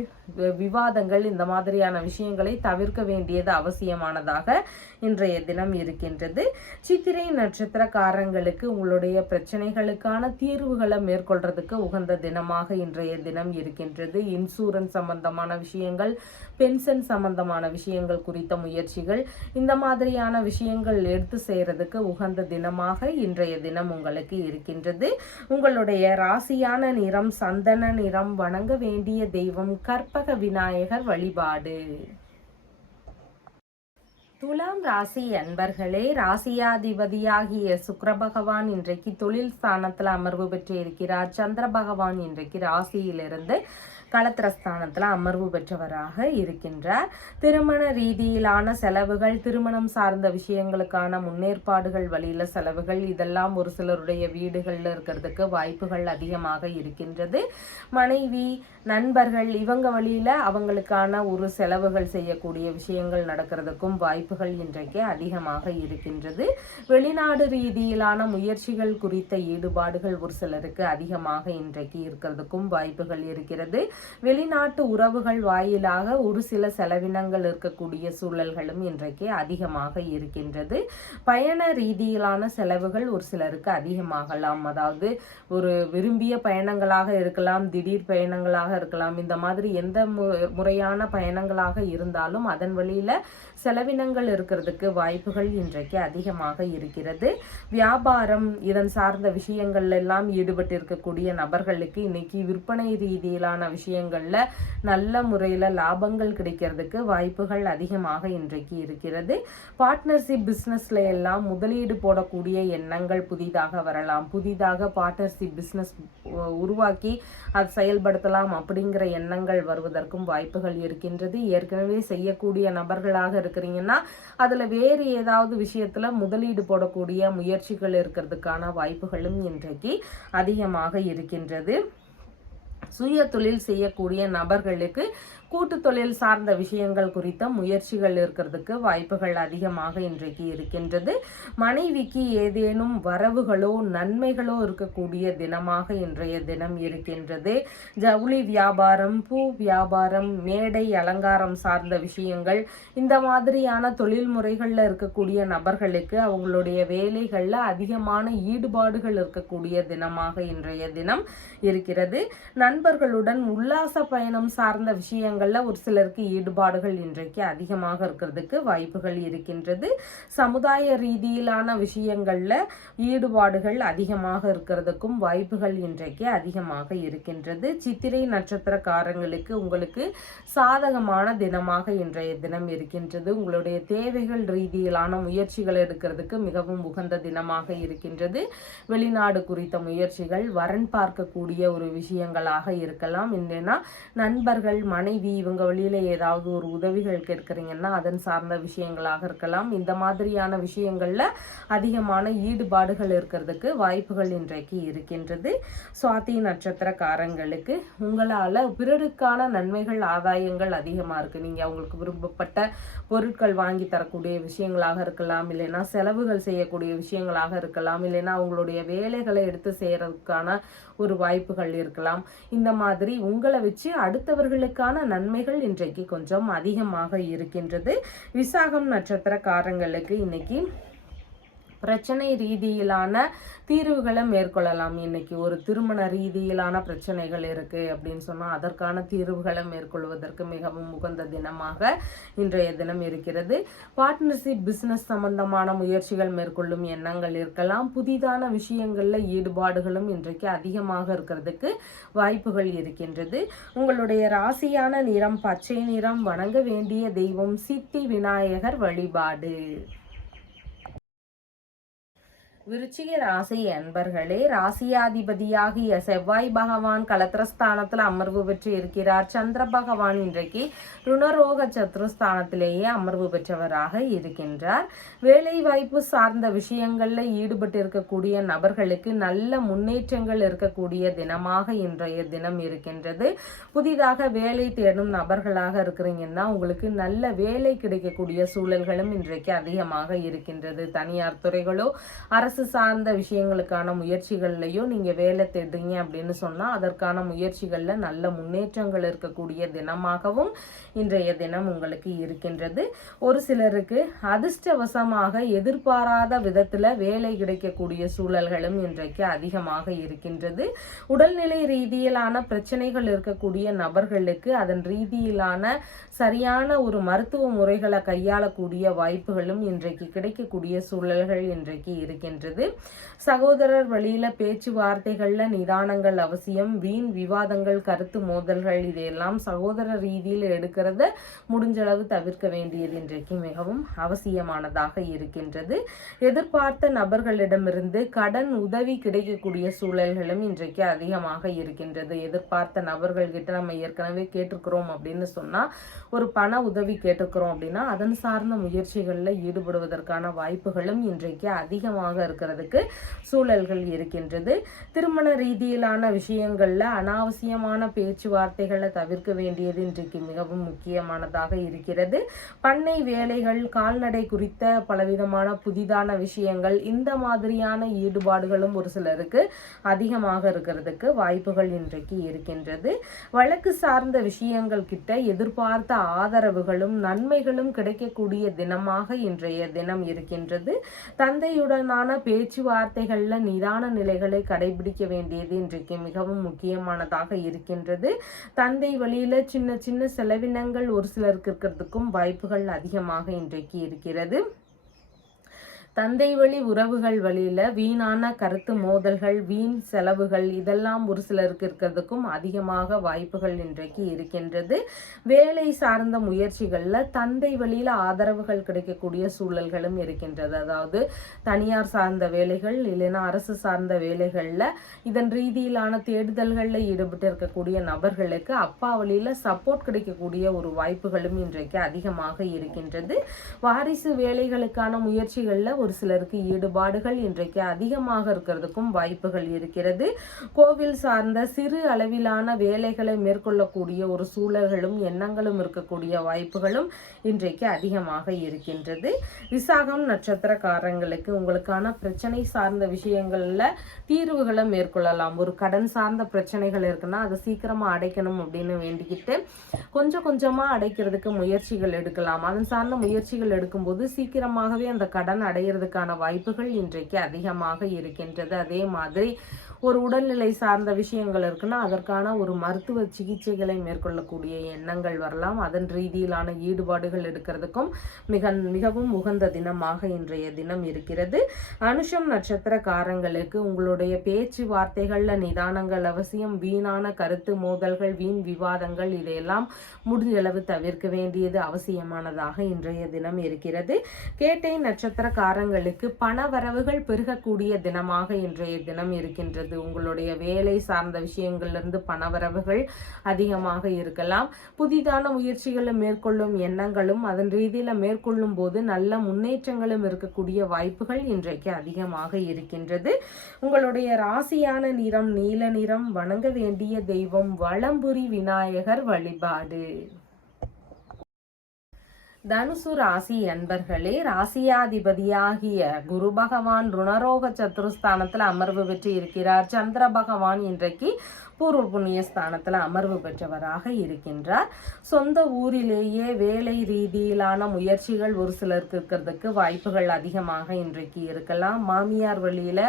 விவாதங்கள் இந்த மாதிரியான விஷயங்களை தவிர்க்க வேண்டியது அவசியமானதாக இன்றைய தினம் இருக்கின்றது. சித்திரை நட்சத்திரக்காரங்களுக்கு உங்களுடைய பிரச்சனைகளுக்கான தீர்வுகளை மேற்கொள்றதுக்கு உகந்த தினமாக இன்றைய தினம் இருக்கின்றது. இன்சூரன்ஸ் சம்பந்தமான விஷயங்கள், பென்ஷன் சம்பந்தமான விஷயங்கள் குறித்த முயற்சிகள் இந்த மாதிரியான விஷயங்கள் எடுத்து செய்யறதுக்கு உகந்த தினமாக இன்றைய தினம் உங்களுக்கு இருக்கின்றது. உங்களுடைய ராசியான நிறம் சந்தன நிறம். வணங்க வேண்டிய தெய்வம் கற்பக விநாயகர் வழிபாடு. துலாம் ராசி அன்பர்களே, ராசியாதிபதியாகிய சுக்கிர பகவான் இன்றைக்கு தொழில் ஸ்தானத்துல அமர்வு பெற்று இருக்கிறார். சந்திர பகவான் இன்றைக்கு ராசியிலிருந்து களத்திரஸ்தானத்துல அமர்வு பெற்றவராக இருக்கின்றார். திருமண ரீதியிலான செலவுகள், திருமணம் சார்ந்த விஷயங்களுக்கான முன்னேற்பாடுகள் வழியில செலவுகள் இதெல்லாம் ஒரு சிலருடைய வீடுகள்ல இருக்கிறதுக்கு வாய்ப்புகள் அதிகமாக இருக்கின்றது. மனைவி, நண்பர்கள் இவங்க வழியில அவங்களுக்கான ஒரு செலவுகள் செய்யக்கூடிய விஷயங்கள் நடக்கிறதுக்கும் வாய்ப்பு வாய்ப்புகள் இன்றைக்கு அதிகமாக இருக்கின்றது. வெளிநாடு ரீதியிலான முயற்சிகள் குறித்த ஈடுபாடுகள் ஒரு சிலருக்கு அதிகமாக இன்றைக்கு இருக்கிறதுக்கும் வாய்ப்புகள் இருக்கிறது. வெளிநாட்டு உறவுகள் வாயிலாக ஒரு சில செலவினங்கள் இருக்கக்கூடிய சூழல்களும் இன்றைக்கு அதிகமாக இருக்கின்றது. பயண ரீதியிலான செலவுகள் ஒரு சிலருக்கு அதிகமாகலாம். அதாவது ஒரு விரும்பிய பயணங்களாக இருக்கலாம், திடீர் பயணங்களாக இருக்கலாம். இந்த மாதிரி எந்த முறையான பயணங்களாக இருந்தாலும் அதன் வழியில செலவினங்கள் இருக்கிறதுக்கு வாய்ப்புகள் இன்றைக்கு அதிகமாக இருக்கிறது. வியாபாரம் இதன் சார்ந்த விஷயங்கள் எல்லாம் ஈடுபட்டு இருக்கக்கூடிய நபர்களுக்கு இன்னைக்கு விற்பனை ரீதியிலான விஷயங்கள்ல நல்ல முறையில லாபங்கள் கிடைக்கிறதுக்கு வாய்ப்புகள் அதிகமாக இன்றைக்கு இருக்கிறது. பார்ட்னர்ஷிப் பிசினஸ்ல எல்லாம் முதலீடு போடக்கூடிய எண்ணங்கள் புதிதாக வரலாம். புதிதாக பார்ட்னர்ஷிப் பிசினஸ் உருவாக்கி அது செயல்படுத்தலாம் அப்படிங்கிற எண்ணங்கள் வருவதற்கும் வாய்ப்புகள் இருக்கின்றது. ஏற்கனவே செய்யக்கூடிய நபர்களாக இருக்கிறீங்கன்னா அதுல வேறு ஏதாவது விஷயத்துல முதலீடு போடக்கூடிய முயற்சிகள் இருக்கிறதுக்கான வாய்ப்புகளும் இன்றைக்கு அதிகமாக இருக்கின்றது. சுய தொழில் செய்யக்கூடிய நபர்களுக்கு கூட்டு தொழில் சார்ந்த விஷயங்கள் குறித்த முயற்சிகள் இருக்கிறதுக்கு வாய்ப்புகள் அதிகமாக இன்றைக்கு இருக்கின்றது. மனைவிக்கு ஏதேனும் வரவுகளோ நன்மைகளோ இருக்கக்கூடிய தினமாக இன்றைய தினம் இருக்கின்றது. ஜவுளி வியாபாரம், பூ வியாபாரம், மேடை அலங்காரம் சார்ந்த விஷயங்கள், இந்த மாதிரியான தொழில் முறைகள்ல இருக்கக்கூடிய நபர்களுக்கு அவங்களுடைய வேலைகள்ல அதிகமான ஈடுபாடுகள் இருக்கக்கூடிய தினமாக இன்றைய தினம் இருக்கிறது. நண்பர்களுடன் உல்லாச பயணம் சார்ந்த விஷயங்கள் ஒரு சிலருக்கு ஈடுபாடுகள் இன்றைக்கு அதிகமாக இருக்கிறதுக்கு வாய்ப்புகள் இருக்கின்றது. சமுதாய ரீதியிலான விஷயங்கள்ல ஈடுபாடுகள் அதிகமாக இருக்கிறதுக்கும் வாய்ப்புகள் இன்றைக்கு அதிகமாக இருக்கின்றது. சித்திரை நட்சத்திரக்காரங்களுக்கு உங்களுக்கு சாதகமான தினமாக இன்றைய தினம் இருக்கின்றது. உங்களுடைய தேவைகள் ரீதியிலான முயற்சிகள் எடுக்கிறதுக்கு மிகவும் உகந்த தினமாக இருக்கின்றது. வெளிநாடு குறித்த முயற்சிகள், வரன் பார்க்கக்கூடிய ஒரு விஷயங்களாக இருக்கலாம். இல்லைன்னா நண்பர்கள், மனைவி இவங்க வழியில ஏதாவது ஒரு உதவிகள் கேட்கறீங்கன்னா அதன் சார்ந்த விஷயங்களாக இருக்கலாம். இந்த மாதிரியான விஷயங்கள்ல அதிகமான ஈடுபாடுகள் இருக்கிறதுக்கு வாய்ப்புகள் இன்றைக்கு இருக்கின்றது. சுவாதி நட்சத்திரக்காரங்களுக்கு உங்களால பிறருக்கான நன்மைகள், ஆதாயங்கள் அதிகமா இருக்கு. நீங்க அவங்களுக்கு விரும்பப்பட்ட பொருட்கள் வாங்கி தரக்கூடிய விஷயங்களாக இருக்கலாம், இல்லைன்னா செலவுகள் செய்யக்கூடிய விஷயங்களாக இருக்கலாம், இல்லைன்னா அவங்களுடைய வேலைகளை எடுத்து செய்யறதுக்கான ஒரு வாய்ப்புகள் இருக்கலாம். இந்த மாதிரி உங்களை வச்சு அடுத்தவர்களுக்கான நன்மைகள் இன்றைக்கு கொஞ்சம் அதிகமாக இருக்கின்றது. விசாகம் நட்சத்திரக்காரங்களுக்கு இன்னைக்கு பிரச்சனை ரீதியிலான தீர்வுகளை மேற்கொள்ளலாம். இன்னைக்கு ஒரு திருமண ரீதியிலான பிரச்சனைகள் இருக்கு அப்படின்னு சொன்னா அதற்கான தீர்வுகளை மேற்கொள்வதற்கு மிகவும் உகந்த தினமாக இன்றைய தினம் இருக்கிறது. பார்ட்னர்ஷிப் பிசினஸ் சம்பந்தமான முயற்சிகள் மேற்கொள்ளும் எண்ணங்கள் இருக்கலாம். புதிதான விஷயங்கள்ல ஈடுபாடுகளும் இன்றைக்கு அதிகமாக இருக்கிறதுக்கு வாய்ப்புகள் இருக்கின்றது. உங்களுடைய ராசியான நிறம் பச்சை நிறம். வணங்க வேண்டிய தெய்வம் சித்தி விநாயகர் வழிபாடு. விருச்சிக ராசி அன்பர்களே, ராசியாதிபதியாகிய செவ்வாய் பகவான் கலத்திரஸ்தானத்துல அமர்வு பெற்று இருக்கிறார். சந்திர பகவான் இன்றைக்கு ருணரோக சத்ருஸ்தானத்திலேயே அமர்வு பெற்றவராக இருக்கின்றார். வேலை வாய்ப்பு சார்ந்த விஷயங்கள்ல ஈடுபட்டு இருக்கக்கூடிய நபர்களுக்கு நல்ல முன்னேற்றங்கள் இருக்கக்கூடிய தினமாக இன்றைய தினம் இருக்கின்றது. புதிதாக வேலை தேடும் நபர்களாக இருக்கிறீங்கன்னா உங்களுக்கு நல்ல வேலை கிடைக்கக்கூடிய சூழல்களும் இன்றைக்கு அதிகமாக இருக்கின்றது. தனியார் துறைகளோ அரசு சார்ந்த விஷயங்களுக்கான முயற்சிகள்லையோ நீங்க வேலை தேடுறீங்க அப்படின்னு சொன்னா அதற்கான முயற்சிகள்ல நல்ல முன்னேற்றங்கள் இருக்கக்கூடிய தினமாகவும் இன்றைய தினம் உங்களுக்கு இருக்கின்றது. ஒரு சிலருக்கு அதிர்ஷ்டவசமாக எதிர்பாராத விதத்துல வேலை கிடைக்கக்கூடிய சூழல்களும் இன்றைக்கு அதிகமாக இருக்கின்றது. உடல்நிலை ரீதியிலான பிரச்சனைகள் இருக்கக்கூடிய நபர்களுக்கு அதன் ரீதியிலான சரியான ஒரு மருத்துவ முறைகளை கையாளக்கூடிய வாய்ப்புகளும் இன்றைக்கு கிடைக்கக்கூடிய சூழல்கள் இன்றைக்கு இருக்கின்றது. சகோதரர் வழியில பேச்சுவார்த்தைகள்ல நிதானங்கள் அவசியம். வீண் விவாதங்கள், கருத்து மோதல்கள் இதையெல்லாம் சகோதர ரீதியில் எடுக்கிறத முடிஞ்சளவு தவிர்க்க வேண்டியது இன்றைக்கு மிகவும் அவசியமானதாக இருக்கின்றது. எதிர்பார்த்த நபர்களிடமிருந்து கடன் உதவி கிடைக்கக்கூடிய சூழல்களும் இன்றைக்கு அதிகமாக இருக்கின்றது. எதிர்பார்த்த நபர்கள் கிட்ட நம்ம ஏற்கனவே கேட்டிருக்கிறோம் அப்படின்னு சொன்னா ஒரு பண உதவி கேட்டிருக்கிறோம் அப்படின்னா அதன் சார்ந்த முயற்சிகள்ல ஈடுபடுவதற்கான வாய்ப்புகளும் இன்றைக்கு அதிகமாக இருக்கிறதுக்கு சூழல்கள் இருக்கின்றது. திருமண ரீதியிலான விஷயங்கள்ல அனாவசியமான பேச்சுவார்த்தைகளை தவிர்க்க வேண்டியது இன்றைக்கு மிகவும் முக்கியமானதாக இருக்கிறது. பண்ணை வேலைகள், கால்நடை குறித்த பலவிதமான புதிதான விஷயங்கள், இந்த மாதிரியான ஈடுபாடுகளும் ஒரு சிலருக்கு அதிகமாக இருக்கிறதுக்கு வாய்ப்புகள் இன்றைக்கு இருக்கின்றது. வழக்கு சார்ந்த விஷயங்கள் கிட்ட எதிர்பார்த்த ஆதரவுகளும் நன்மைகளும் கிடைக்கக்கூடிய தினமாக இன்றைய தினம் இருக்கின்றது. தந்தையுடனான பேச்சுவார்த்தைகள்ல நிதான நிலைகளை கடைபிடிக்க வேண்டியது இன்றைக்கு மிகவும் முக்கியமானதாக இருக்கின்றது. தந்தை வழியில சின்ன சின்ன செலவினங்கள் ஒரு சிலருக்கு இருக்கிறதுக்கும் வாய்ப்புகள் அதிகமாக இன்றைக்கு இருக்கிறது. தந்தை வழி உறவுகள் வழியில வீணான கருத்து மோதல்கள், வீண் செலவுகள் இதெல்லாம் ஒரு சிலருக்கு இருக்கிறதுக்கும் அதிகமாக வாய்ப்புகள் இன்றைக்கு இருக்கின்றது. வேலை சார்ந்த முயற்சிகள்ல தந்தை வழியில ஆதரவுகள் கிடைக்கக்கூடிய சூழல்களும் இருக்கின்றது. அதாவது தனியார் சார்ந்த வேலைகள் இல்லைன்னா அரசு சார்ந்த வேலைகள்ல இதன் ரீதியிலான தேடுதல்கள்ல ஈடுபட்டு இருக்கக்கூடிய நபர்களுக்கு அப்பா வழியில சப்போர்ட் கிடைக்கக்கூடிய ஒரு வாய்ப்புகளும் இன்றைக்கு அதிகமாக இருக்கின்றது. வாரிசு வேலைகளுக்கான முயற்சிகள்ல ஒரு சிலருக்கு ஈடுபாடுகள் இன்றைக்கு அதிகமாக இருக்கிறதுக்கும் வாய்ப்புகள் இருக்கிறது. கோவில் சார்ந்த சிறு அளவிலான வேலைகளை மேற்கொள்ளக்கூடிய ஒரு சூழல்களும் எண்ணங்களும் இருக்கக்கூடிய வாய்ப்புகளும் இன்றைக்கு அதிகமாக இருக்கின்றது. விசாகம் நட்சத்திரக்காரங்களுக்கு உங்களுக்கான பிரச்சனை சார்ந்த விஷயங்கள்ல தீர்வுகளை மேற்கொள்ளலாம். ஒரு கடன் சார்ந்த பிரச்சனைகள் இருக்குன்னா அதை சீக்கிரமா அடைக்கணும் அப்படின்னு வேண்டிக்கிட்டு கொஞ்சம் கொஞ்சமா அடைக்கிறதுக்கு முயற்சிகள் எடுக்கலாம். அதன் சார்ந்த முயற்சிகள் எடுக்கும்போது சீக்கிரமாகவே அந்த கடன் அடையிறதுக்கான வாய்ப்புகள் இன்றைக்கு அதிகமாக இருக்கின்றது. அதே மாதிரி ஒரு உடல்நிலை சார்ந்த விஷயங்கள் இருக்குன்னா அதற்கான ஒரு மருத்துவ சிகிச்சைகளை மேற்கொள்ளக்கூடிய எண்ணங்கள் வரலாம். அதன் ரீதியிலான ஈடுபாடுகள் எடுக்கிறதுக்கும் மிகவும் உகந்த தினமாக இன்றைய தினம் இருக்கிறது. அனுஷம் நட்சத்திரக்காரங்களுக்கு உங்களுடைய பேச்சுவார்த்தைகள்ல நிதானங்கள் அவசியம். வீணான கருத்து மோதல்கள், வீண் விவாதங்கள் இதையெல்லாம் முடிஞ்சளவு தவிர்க்க வேண்டியது அவசியமானதாக இன்றைய தினம் இருக்கிறது. கேட்டை நட்சத்திரக்காரங்களுக்கு பண வரவுகள் பெருகக்கூடிய தினமாக இன்றைய தினம் இருக்கின்றது. உங்களுடைய வேலை சார்ந்த விஷயங்களிலிருந்து பணவரவுகள் அதிகமாக இருக்கலாம். புதிதான முயற்சிகளை மேற்கொள்ளும் எண்ணங்களும் அதன் ரீதியில மேற்கொள்ளும் போது நல்ல முன்னேற்றங்களும் இருக்கக்கூடிய வாய்ப்புகள் இன்றைக்கு அதிகமாக இருக்கின்றது. உங்களுடைய ராசியான நிறம் நீல நிறம். வணங்க வேண்டிய தெய்வம் வலம்புரி விநாயகர் வழிபாடு. தனுசு ராசி அன்பர்களே, ராசியாதிபதியாகிய குரு பகவான் ருணரோக சத்துருஸ்தானத்துல அமர்வு பெற்று இருக்கிறார். சந்திர பகவான் இன்றைக்கு பூர்வ புண்ணிய ஸ்தானத்துல அமர்வு பெற்றவராக இருக்கின்றார். சொந்த ஊரிலேயே வேலை ரீதியிலான முயற்சிகள் ஒரு சிலருக்கு இருக்கிறதுக்கு வாய்ப்புகள் அதிகமாக இன்றைக்கு இருக்கலாம். மாமியார் வழியில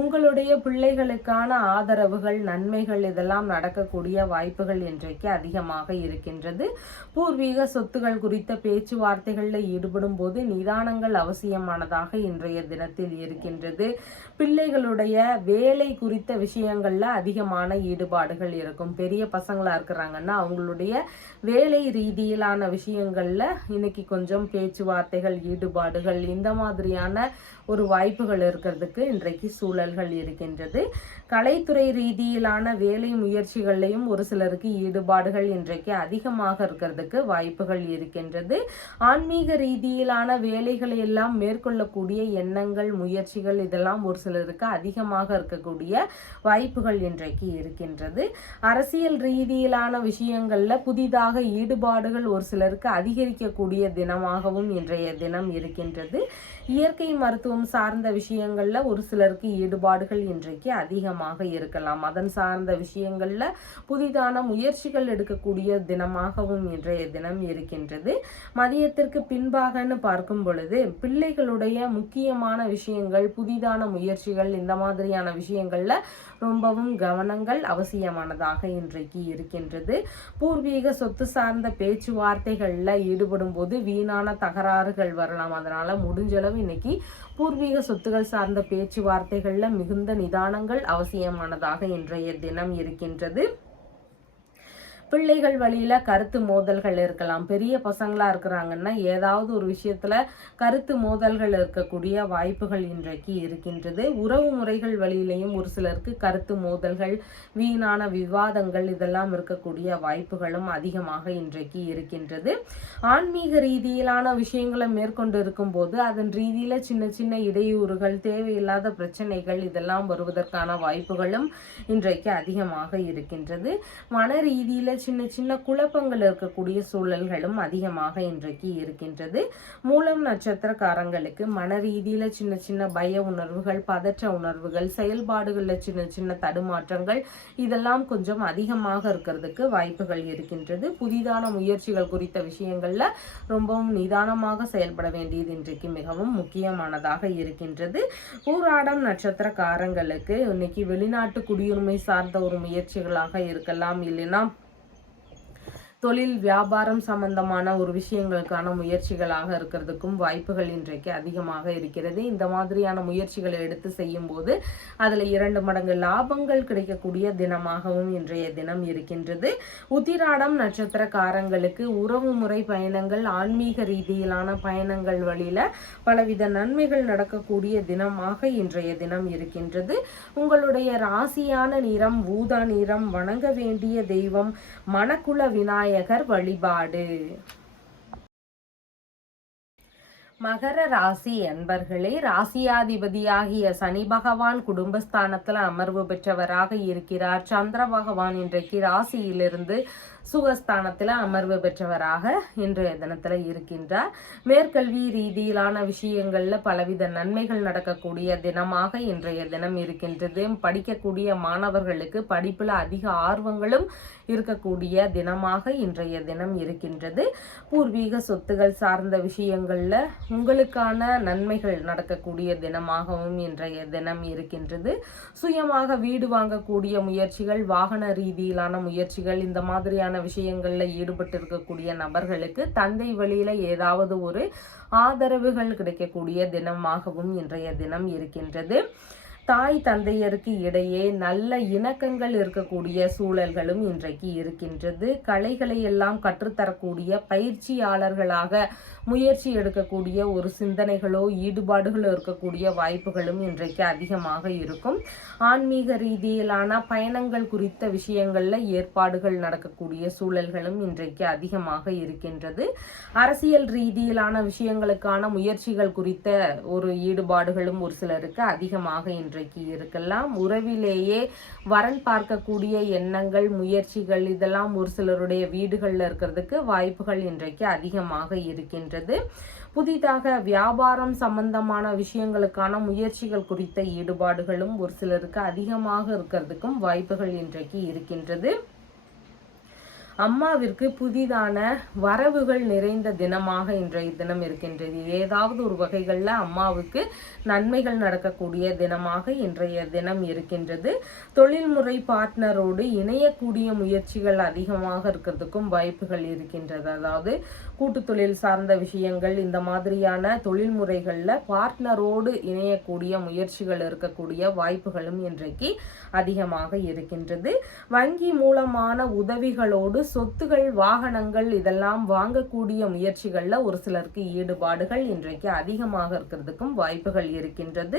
உங்களுடைய பிள்ளைகளுக்கான ஆதரவுகள், நன்மைகள் இதெல்லாம் நடக்கக்கூடிய வாய்ப்புகள் இன்றைக்கு அதிகமாக இருக்கின்றது. பூர்வீக சொத்துகள் குறித்த பேச்சுவார்த்தைகளில் ஈடுபடும் போது நிதானங்கள் அவசியமானதாக இன்றைய தினத்தில் இருக்கின்றது. பிள்ளைகளுடைய வேலை குறித்த விஷயங்கள்ல அதிகமான ஈடுபாடுகள் இருக்கும். பெரிய பசங்களா இருக்கிறாங்கன்னா அவங்களுடைய வேலை ரீதியிலான விஷயங்கள்ல இன்னைக்கு கொஞ்சம் பேச்சுவார்த்தைகள், ஈடுபாடுகள் இந்த மாதிரியான ஒரு வாய்ப்புகள் இருக்கிறதுக்கு இன்றைக்கு சூழல்கள் இருக்கின்றது. கலைத்துறை ரீதியிலான வேலை முயற்சிகள்லையும் ஒரு சிலருக்கு ஈடுபாடுகள் இன்றைக்கு அதிகமாக இருக்கிறதுக்கு வாய்ப்புகள் இருக்கின்றது. ஆன்மீக ரீதியிலான வேலைகளை எல்லாம் மேற்கொள்ளக்கூடிய எண்ணங்கள், முயற்சிகள் இதெல்லாம் ஒரு சிலருக்கு அதிகமாக இருக்கக்கூடிய வாய்ப்புகள் இன்றைக்கு இருக்கின்றது. அரசியல் ரீதியிலான விஷயங்கள்ல புதிதாக ஈடுபாடுகள் ஒரு சிலருக்கு அதிகரிக்கக்கூடிய தினமாகவும் இன்றைய தினம் இருக்கின்றது. இயற்கை மருத்துவம் சார்ந்த விஷயங்கள்ல ஒரு சிலருக்கு ஈடுபாடுகள் இன்றைக்கு அதிகமாக இருக்கலாம். அதன் சார்ந்த விஷயங்கள்ல புதிதான முயற்சிகள் எடுக்கக்கூடிய தினமாகவும் இன்றைய தினம் இருக்கின்றது. மதியத்திற்கு பின்பாகன்னு பார்க்கும் பொழுது பிள்ளைகளுடைய முக்கியமான விஷயங்கள், புதிதான முயற்சிகள் இந்த மாதிரியான விஷயங்கள்ல ரொம்பவும் கவனங்கள் அவசியமானதாக இன்றைக்கு இருக்கின்றது. பூர்வீக சொத்து சார்ந்த பேச்சுவார்த்தைகள்ல ஈடுபடும் போது வீணான தகராறுகள் வரலாம். அதனால முடிஞ்சளவு இன்னைக்கு பூர்வீக சொத்துகள் சார்ந்த பேச்சுவார்த்தைகள்ல மிகுந்த நிதானங்கள் அவசியமானதாக இன்றைய தினம் இருக்கின்றது. பிள்ளைகள் வழியில கருத்து மோதல்கள் இருக்கலாம். பெரிய பசங்களா இருக்கிறாங்கன்னா ஏதாவது ஒரு விஷயத்துல கருத்து மோதல்கள் இருக்கக்கூடிய வாய்ப்புகள் இன்றைக்கு இருக்கின்றது. உறவு முறைகள் வழியிலையும் ஒரு சிலருக்கு கருத்து மோதல்கள், வீணான விவாதங்கள் இதெல்லாம் இருக்கக்கூடிய வாய்ப்புகளும் அதிகமாக இன்றைக்கு இருக்கின்றது. ஆன்மீக ரீதியிலான விஷயங்களை மேற்கொண்டு இருக்கும் போது அதன் ரீதியில சின்ன சின்ன இடையூறுகள், தேவையில்லாத பிரச்சனைகள் இதெல்லாம் வருவதற்கான வாய்ப்புகளும் இன்றைக்கு அதிகமாக இருக்கின்றது. மன ரீதியில சின்ன சின்ன குழப்பங்கள் இருக்கக்கூடிய சூழல்களும் அதிகமாக இன்றைக்கு இருக்கின்றது. மூலம் நட்சத்திரக்காரங்களுக்கு மன ரீதியில சின்ன சின்ன பய உணர்வுகள், பதற்ற உணர்வுகள், செயல்பாடுகள்ல சின்ன சின்ன தடுமாற்றங்கள் இதெல்லாம் கொஞ்சம் அதிகமாக இருக்கிறதுக்கு வாய்ப்புகள் இருக்கின்றது. புதிதான முயற்சிகள் குறித்த விஷயங்கள்ல ரொம்பவும் நிதானமாக செயல்பட வேண்டியது இன்றைக்கு மிகவும் முக்கியமானதாக இருக்கின்றது. பூராடம் நட்சத்திரக்காரங்களுக்கு இன்னைக்கு வெளிநாட்டு குடியுரிமை சார்ந்த ஒரு முயற்சிகளாக இருக்கலாம், இல்லைன்னா தொழில் வியாபாரம் சம்பந்தமான ஒரு விஷயங்களுக்கான முயற்சிகளாக இருக்கிறதுக்கும் வாய்ப்புகள் இன்றைக்கு அதிகமாக இருக்கிறது. இந்த மாதிரியான முயற்சிகளை எடுத்து செய்யும் போது அதுல 2 மடங்கு லாபங்கள் கிடைக்கக்கூடிய தினமாகவும் இன்றைய தினம் இருக்கின்றது. உத்திராடம் நட்சத்திரக்காரங்களுக்கு உறவு முறை பயணங்கள், ஆன்மீக ரீதியிலான பயணங்கள் வழியில பலவித நன்மைகள் நடக்கக்கூடிய தினமாக இன்றைய தினம் இருக்கின்றது. உங்களுடைய ராசியான நிறம் ஊதா நிறம். வணங்க வேண்டிய தெய்வம் மணக்குள விநாயகர் வழிபாடு. மகர ராசி அன்பர்களே, ராசியாதிபதியாகிய சனி பகவான் குடும்பஸ்தானத்துல அமர்வு பெற்றவராக இருக்கிறார். சந்திர பகவான் இன்றைக்கு ராசியிலிருந்து சுகஸ்தானத்துல அமர்வு பெற்றவராக இன்றைய தினத்துல இருக்கின்றார். மேற்கல்வி ரீதியிலான விஷயங்கள்ல பலவித நன்மைகள் நடக்கக்கூடிய தினமாக இன்றைய தினம் இருக்கின்றது. படிக்கக்கூடிய மாணவர்களுக்கு படிப்புல அதிக ஆர்வங்களும் இருக்கக்கூடிய தினமாக இன்றைய தினம் இருக்கின்றது. பூர்வீக சொத்துகள் சார்ந்த விஷயங்கள்ல உங்களுக்கான நன்மைகள் நடக்கக்கூடிய தினமாகவும் இன்றைய தினம் இருக்கின்றது. சுயமாக வீடு வாங்கக்கூடிய முயற்சிகள், வாகன ரீதியிலான முயற்சிகள், இந்த மாதிரியான விஷயங்கள்ல ஈடுபட்டு இருக்கக்கூடிய நபர்களுக்கு தந்தை வழியில ஏதாவது ஒரு ஆதரவுகள் கிடைக்கக்கூடிய தினமாகவும் இன்றைய தினம் இருக்கின்றது. தாய் தந்தையருக்கு இடையே நல்ல இணக்கங்கள் இருக்கக்கூடிய சூழல்களும் இன்றைக்கு இருக்கின்றது. கலைகளை எல்லாம் கற்றுத்தரக்கூடிய பயிற்சியாளர்களாக முயற்சி எடுக்கக்கூடிய ஒரு சிந்தனைகளோ ஈடுபாடுகளோ இருக்கக்கூடிய வாய்ப்புகளும் இன்றைக்கு அதிகமாக இருக்கும். ஆன்மீக ரீதியிலான பயணங்கள் குறித்த விஷயங்கள்ல ஏற்பாடுகள் நடக்கக்கூடிய சூழல்களும் இன்றைக்கு அதிகமாக இருக்கின்றது. அரசியல் ரீதியிலான விஷயங்களுக்கான முயற்சிகள் குறித்த ஒரு ஈடுபாடுகளும் ஒரு சிலருக்கு அதிகமாக இன்றைக்கு இருக்கலாம். உறவிலேயே வரன் பார்க்கக்கூடிய எண்ணங்கள், முயற்சிகள் இதெல்லாம் ஒரு சிலருடைய வீடுகள்ல இருக்கிறதுக்கு வாய்ப்புகள் இன்றைக்கு அதிகமாக இருக்கின்றது. புதிதாக வியாபாரம் சம்பந்தமான விஷயங்களுக்கான முயற்சிகள் குறித்த ஈடுபாடுகளும் ஒரு சிலருக்கு அதிகமாக இருக்கிறதுக்கும் வாய்ப்புகள் இன்றைக்கு இருக்கின்றது. அம்மாவிற்கு புதிதான வரவுகள் நிறைந்த தினமாக இன்றைய தினம் இருக்கின்றது. ஏதாவது ஒரு வகைகளில் அம்மாவுக்கு நன்மைகள் நடக்கக்கூடிய தினமாக இன்றைய தினம் இருக்கின்றது. தொழில்முறை பார்ட்னரோடு இணையக்கூடிய முயற்சிகள் அதிகமாக இருக்கிறதுக்கும் வாய்ப்புகள் இருக்கின்றது. அதாவது கூட்டு தொழில் சார்ந்த விஷயங்கள், இந்த மாதிரியான தொழில்முறைகளில் பார்ட்னரோடு இணையக்கூடிய முயற்சிகள் இருக்கக்கூடிய வாய்ப்புகளும் இன்றைக்கு அதிகமாக இருக்கின்றது. வங்கி மூலமான உதவிகளோடு சொத்துகள், வாகனங்கள் இதெல்லாம் வாங்கக்கூடிய முயற்சிகள்ல ஒரு சிலருக்கு ஈடுபாடுகள் இன்றைக்கு அதிகமாக இருக்கிறதுக்கும் வாய்ப்புகள் இருக்கின்றது.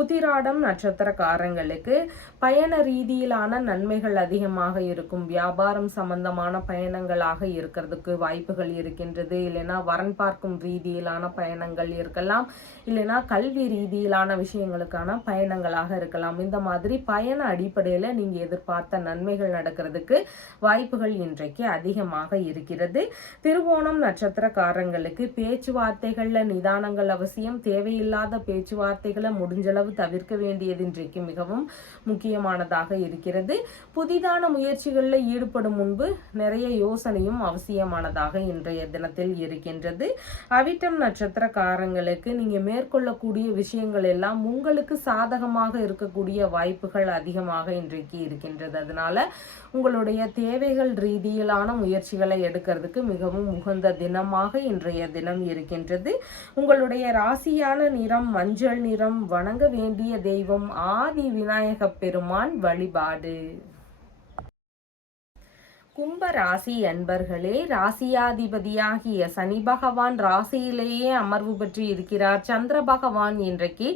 உத்திராடம் நட்சத்திரக்காரங்களுக்கு பயண ரீதியிலான நன்மைகள் அதிகமாக இருக்கும். வியாபாரம் சம்பந்தமான பயணங்களாக இருக்கிறதுக்கு வாய்ப்புகள் இருக்கின்றது. இல்லைன்னா வரன் பார்க்கும் ரீதியிலான பயணங்கள் இருக்கலாம், இல்லைன்னா கல்வி ரீதியிலான விஷயங்களுக்கான பயணங்களாக இருக்கலாம். இந்த மாதிரி பயண அடிப்படையில நீங்க எதிர்பார்த்த நன்மைகள் நடக்கிறதுக்கு வாய்ப்புகள் இன்றைக்கு அதிகமாக இருக்கிறது. திருவோணம் நட்சத்திரக்காரங்களுக்கு பேச்சுவார்த்தைகள்ல நிதானங்கள் அவசியம். தேவையில்லாத பேச்சுவார்த்தைகளை முடிஞ்சளவு தவிர்க்க வேண்டியது இன்றைக்கு மிகவும் முக்கியமானதாக இருக்கிறது. புதிதான முயற்சிகளில் ஈடுபடும் முன்பு நிறைய யோசனையும் அவசியமானதாக இன்றைய தினத்தில் இருக்கின்றது. அவிட்டம் நட்சத்திரக்காரங்களுக்கு நீங்க மேற்கொள்ளக்கூடிய விஷயங்கள் எல்லாம் உங்களுக்கு சாதகமாக இருக்கக்கூடிய வாய்ப்புகள் அதிகமாக இன்றைக்கு இருக்கின்றது. அதனால உங்களுடைய தேவைகள் ரீதியிலான முயற்சிகளை எடுக்கிறதுக்கு மிகவும் உகந்த தினமாக இன்றைய தினம் இருக்கின்றது. உங்களுடைய ராசியான நிறம் மஞ்சள் நிறம். வணங்க வேண்டிய தெய்வம் ஆதி விநாயக பெருமான் வழிபாடு. கும்ப ராசி அன்பர்களே, ராசியாதிபதியாகிய சனி பகவான் ராசியிலேயே அமர்வு பெற்று இருக்கிறார். சந்திர பகவான் இன்றைக்கு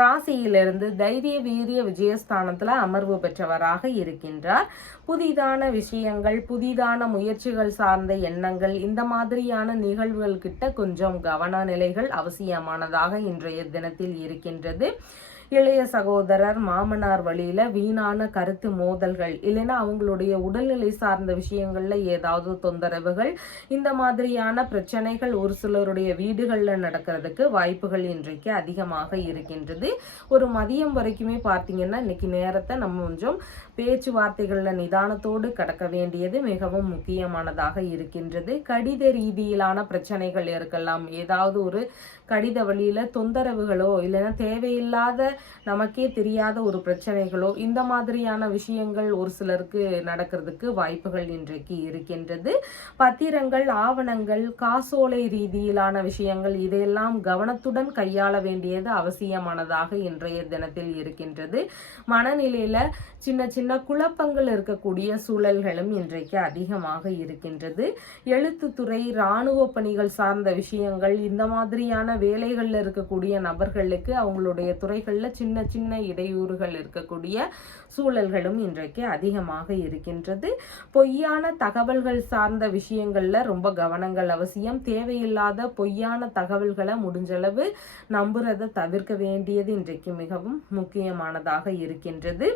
ராசியிலிருந்து தைரிய வீரிய விஜயஸ்தானத்துல அமர்வு பெற்றவராக இருக்கின்றார். புதிதான விஷயங்கள், புதிதான முயற்சிகள் சார்ந்த எண்ணங்கள், இந்த மாதிரியான நிகழ்வுகள் கிட்ட கொஞ்சம் கவன நிலைகள் அவசியமானதாக இன்றைய தினத்தில் இருக்கின்றது. இளைய சகோதரர், மாமனார் வழியில வீணான கருத்து மோதல்கள், இல்லைன்னா அவங்களுடைய உடல்நிலை சார்ந்த விஷயங்கள்ல ஏதாவது தொந்தரவுகள், இந்த மாதிரியான பிரச்சனைகள் ஒரு சிலருடைய வீடுகள்ல நடக்கிறதுக்கு வாய்ப்புகள் இன்றைக்கு அதிகமாக இருக்கின்றது. ஒரு மதியம் வரைக்குமே பார்த்தீங்கன்னா இன்னைக்கு நேரத்தை நம்ம கொஞ்சம் பேச்சுவார்த்தைகள்ல நிதானத்தோடு கடக்க வேண்டியது மிகவும் முக்கியமானதாக இருக்கின்றது. கடித ரீதியிலான பிரச்சனைகள் இருக்கலாம், ஏதாவது ஒரு கடித வழியில தொந்தரவுகளோ, இல்லைன்னா தேவையில்லாத நமக்கே தெரியாத ஒரு பிரச்சனைகளோ, இந்த மாதிரியான விஷயங்கள் ஒரு சிலருக்கு நடக்கிறதுக்கு வாய்ப்புகள் இன்றைக்கு இருக்கின்றது. பத்திரங்கள், ஆவணங்கள், காசோலை ரீதியிலான விஷயங்கள், இதையெல்லாம் கவனத்துடன் கையாள வேண்டியது அவசியமானதாக இன்றைய தினத்தில் இருக்கின்றது. மனநிலையில சின்ன சின்ன குழப்பங்கள் இருக்கக்கூடிய சூழல்களும் இன்றைக்கு அதிகமாக இருக்கின்றது. எழுத்துத்துறை, இராணுவ பணிகள் சார்ந்த விஷயங்கள், இந்த மாதிரியான வேலைகள்ல இருக்கக்கூடிய நபர்களுக்கு அவங்களுடைய துறைகள்ல சின்ன சின்ன இடையூறுகள் இருக்கக்கூடிய சூழல்களும் இன்றைக்கு அதிகமாக இருக்கின்றது. பொய்யான தகவல்கள் சார்ந்த விஷயங்கள்ல ரொம்ப கவனங்கள் அவசியம். தேவையில்லாத பொய்யான தகவல்களை முடிஞ்சளவு நம்புறதை தவிர்க்க வேண்டியது இன்றைக்கு மிகவும் முக்கியமானதாக இருக்கின்றது.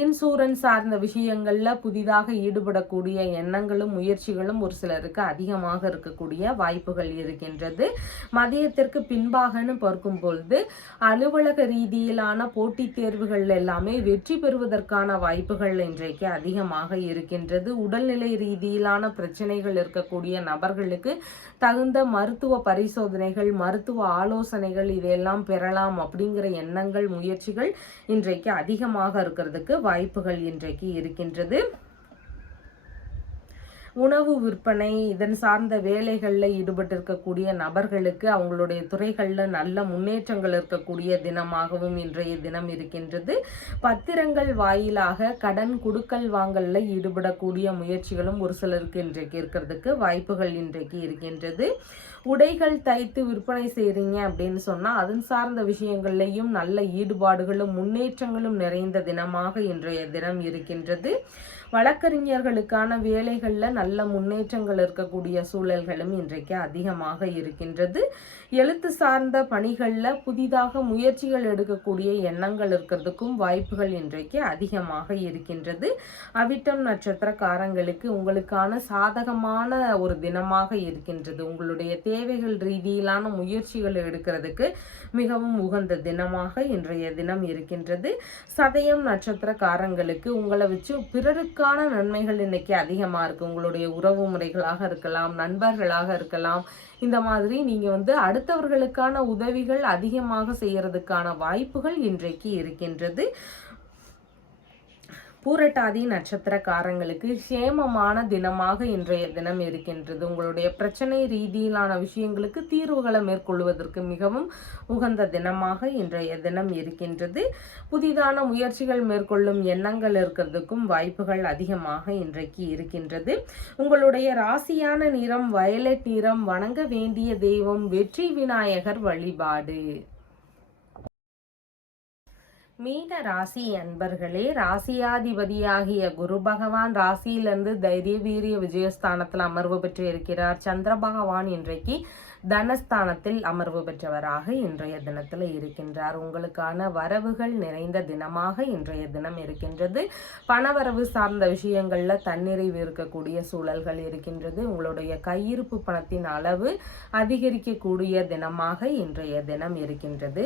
இன்சூரன்ஸ் சார்ந்த விஷயங்கள்ல புதிதாக ஈடுபடக்கூடிய எண்ணங்களும் முயற்சிகளும் ஒரு சிலருக்கு அதிகமாக இருக்கக்கூடிய வாய்ப்புகள் இருக்கின்றது. மதியத்திற்கு பின்பாகன்னு பார்க்கும் பொழுது அலுவலக ரீதியிலான போட்டித் தேர்வுகள் எல்லாமே வெற்றி பெறுவதற்கான வாய்ப்புகள் இன்றைக்கு அதிகமாக இருக்கின்றது. உடல்நிலை ரீதியிலான பிரச்சனைகள் இருக்கக்கூடிய நபர்களுக்கு தகுந்த மருத்துவ பரிசோதனைகள், மருத்துவ ஆலோசனைகள் இதையெல்லாம் பெறலாம் அப்படிங்கிற எண்ணங்கள், முயற்சிகள் இன்றைக்கு அதிகமாக இருக்கிறதுக்கு வாய்ப்புகள் இன்றைக்கு இருக்கின்றது. உணவு விற்பனை, இதன் சார்ந்த வேலைகளில் ஈடுபட்டிருக்கக்கூடிய நபர்களுக்கு அவங்களுடைய துறைகளில் நல்ல முன்னேற்றங்கள் இருக்கக்கூடிய தினமாகவும் இன்றைய தினம் இருக்கின்றது. பத்திரங்கள் வாயிலாக கடன் கொடுக்கல் வாங்கலில் ஈடுபடக்கூடிய முயற்சிகளும் ஒரு சிலருக்கு இன்றைக்கு இருக்கிறதுக்கு வாய்ப்புகள் இன்றைக்கு இருக்கின்றது. உடைகள் தைத்து விற்பனை செய்கிறீங்க அப்படின்னு சொன்னால் அதன் சார்ந்த விஷயங்கள்லையும் நல்ல ஈடுபாடுகளும் முன்னேற்றங்களும் நிறைந்த தினமாக இன்றைய தினம் இருக்கின்றது. வழக்கறிஞர்களுக்கான வேலைகளில் நல்ல முன்னேற்றங்கள் இருக்கக்கூடிய சூழல்களும் இன்றைக்கு அதிகமாக இருக்கின்றது. எழுத்து சார்ந்த பணிகளில் புதிதாக முயற்சிகள் எடுக்கக்கூடிய எண்ணங்கள் இருக்கிறதுக்கும் வாய்ப்புகள் இன்றைக்கு அதிகமாக இருக்கின்றது. அவிட்டம் நட்சத்திரக்காரங்களுக்கு உங்களுக்கான சாதகமான ஒரு தினமாக இருக்கின்றது. உங்களுடைய தேவைகள் ரீதியிலான முயற்சிகள் எடுக்கிறதுக்கு மிகவும் உகந்த தினமாக இன்றைய தினம் இருக்கின்றது. சதயம் நட்சத்திரக்காரங்களுக்கு உங்களை வச்சு பிறருக்கான நன்மைகள் இன்னைக்கு அதிகமாக இருக்கு. உங்களுடைய உறவு முறைகளாக இருக்கலாம், நண்பர்களாக இருக்கலாம், இந்த மாதிரி நீங்க அடுத்தவர்களுக்கான உதவிகள் அதிகமாக செய்யறதுக்கான வாய்ப்புகள் இன்றைக்கு இருக்கின்றது. பூரட்டாதி நட்சத்திரக்காரங்களுக்கு சேமமான தினமாக இன்றைய தினம் இருக்கின்றது. உங்களுடைய பிரச்சனை ரீதியிலான விஷயங்களுக்கு தீர்வுகளை மேற்கொள்வதற்கு மிகவும் உகந்த தினமாக இன்றைய தினம் இருக்கின்றது. புதிதான முயற்சிகள் மேற்கொள்ளும் எண்ணங்கள் இருக்கிறதுக்கும் வாய்ப்புகள் அதிகமாக இன்றைக்கு இருக்கின்றது. உங்களுடைய ராசியான நிறம் வயலட் நிறம். வணங்க வேண்டிய தெய்வம் வெற்றி விநாயகர் வழிபாடு. மீன ராசி அன்பர்களே, ராசியாதிபதியாகிய குரு பகவான் ராசியிலிருந்து தைரிய வீரிய விஜயஸ்தானத்தில் அமர்வு பெற்று இருக்கிறார். சந்திர பகவான் இன்றைக்கு தனஸ்தானத்தில் அமர்வு பெற்றவராக இன்றைய தினத்தில் இருக்கின்றார். உங்களுக்கான வரவுகள் நிறைந்த தினமாக இன்றைய தினம் இருக்கின்றது. பணவரவு சார்ந்த விஷயங்கள்ல தன்னிறைவு இருக்கக்கூடிய சூழல்கள் இருக்கின்றது. உங்களுடைய கையிருப்பு பணத்தின் அளவு அதிகரிக்கக்கூடிய தினமாக இன்றைய தினம் இருக்கின்றது.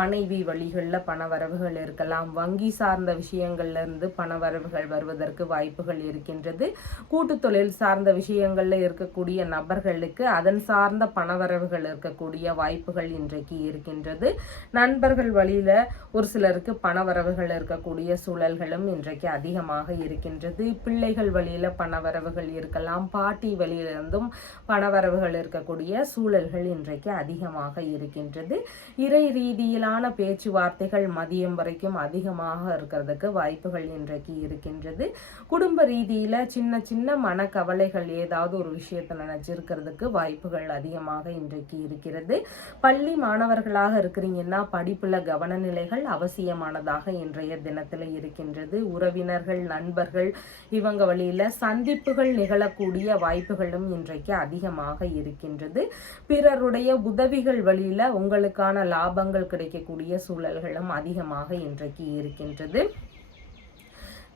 மனைவி வழிகளில் பணவரவுகள் இருக்கலாம். வங்கி சார்ந்த விஷயங்கள்ல இருந்து பணவரவுகள் வருவதற்கு வாய்ப்புகள் இருக்கின்றது. கூட்டு தொழில் சார்ந்த விஷயங்கள்ல இருக்கக்கூடிய நபர்களுக்கு அதன் சார்ந்த பண பணவரவுகள் இருக்கக்கூடிய வாய்ப்புகள் இன்றைக்கு இருக்கின்றது. நண்பர்கள் வழியில ஒரு சிலருக்கு பணவரவுகள் இருக்கக்கூடிய சூழல்களும் இன்றைக்கு அதிகமாக இருக்கின்றது. பிள்ளைகள் வழியில பணவரவுகள் இருக்கலாம். பாட்டி வழியிலிருந்தும் பணவரவுகள் இருக்கக்கூடிய சூழல்கள் இன்றைக்கு அதிகமாக இருக்கின்றது. இறை ரீதியிலான பேச்சுவார்த்தைகள் மதியம் வரைக்கும் அதிகமாக இருக்கிறதுக்கு வாய்ப்புகள் இன்றைக்கு இருக்கின்றது. குடும்ப ரீதியில சின்ன சின்ன மனக்கவலைகள் ஏதாவது ஒரு விஷயத்தை நினைச்சிருக்கிறதுக்கு வாய்ப்புகள் அதிகமாக இன்றைக்கு இருக்கிறது. பள்ளி மாணவர்களாக இருக்கிறீங்கன்னா படிப்புல கவனநிலைகள் அவசியமானதாக இன்றைய தினத்துல இருக்கின்றது. உறவினர்கள், நண்பர்கள் இவங்க வழியில சந்திப்புகள் நிகழக்கூடிய வாய்ப்புகளும் இன்றைக்கு அதிகமாக இருக்கின்றது. பிறருடைய உதவிகள் வழியில உங்களுக்கான லாபங்கள் கிடைக்கக்கூடிய சூழல்களும் அதிகமாக இன்றைக்கு இருக்கின்றது.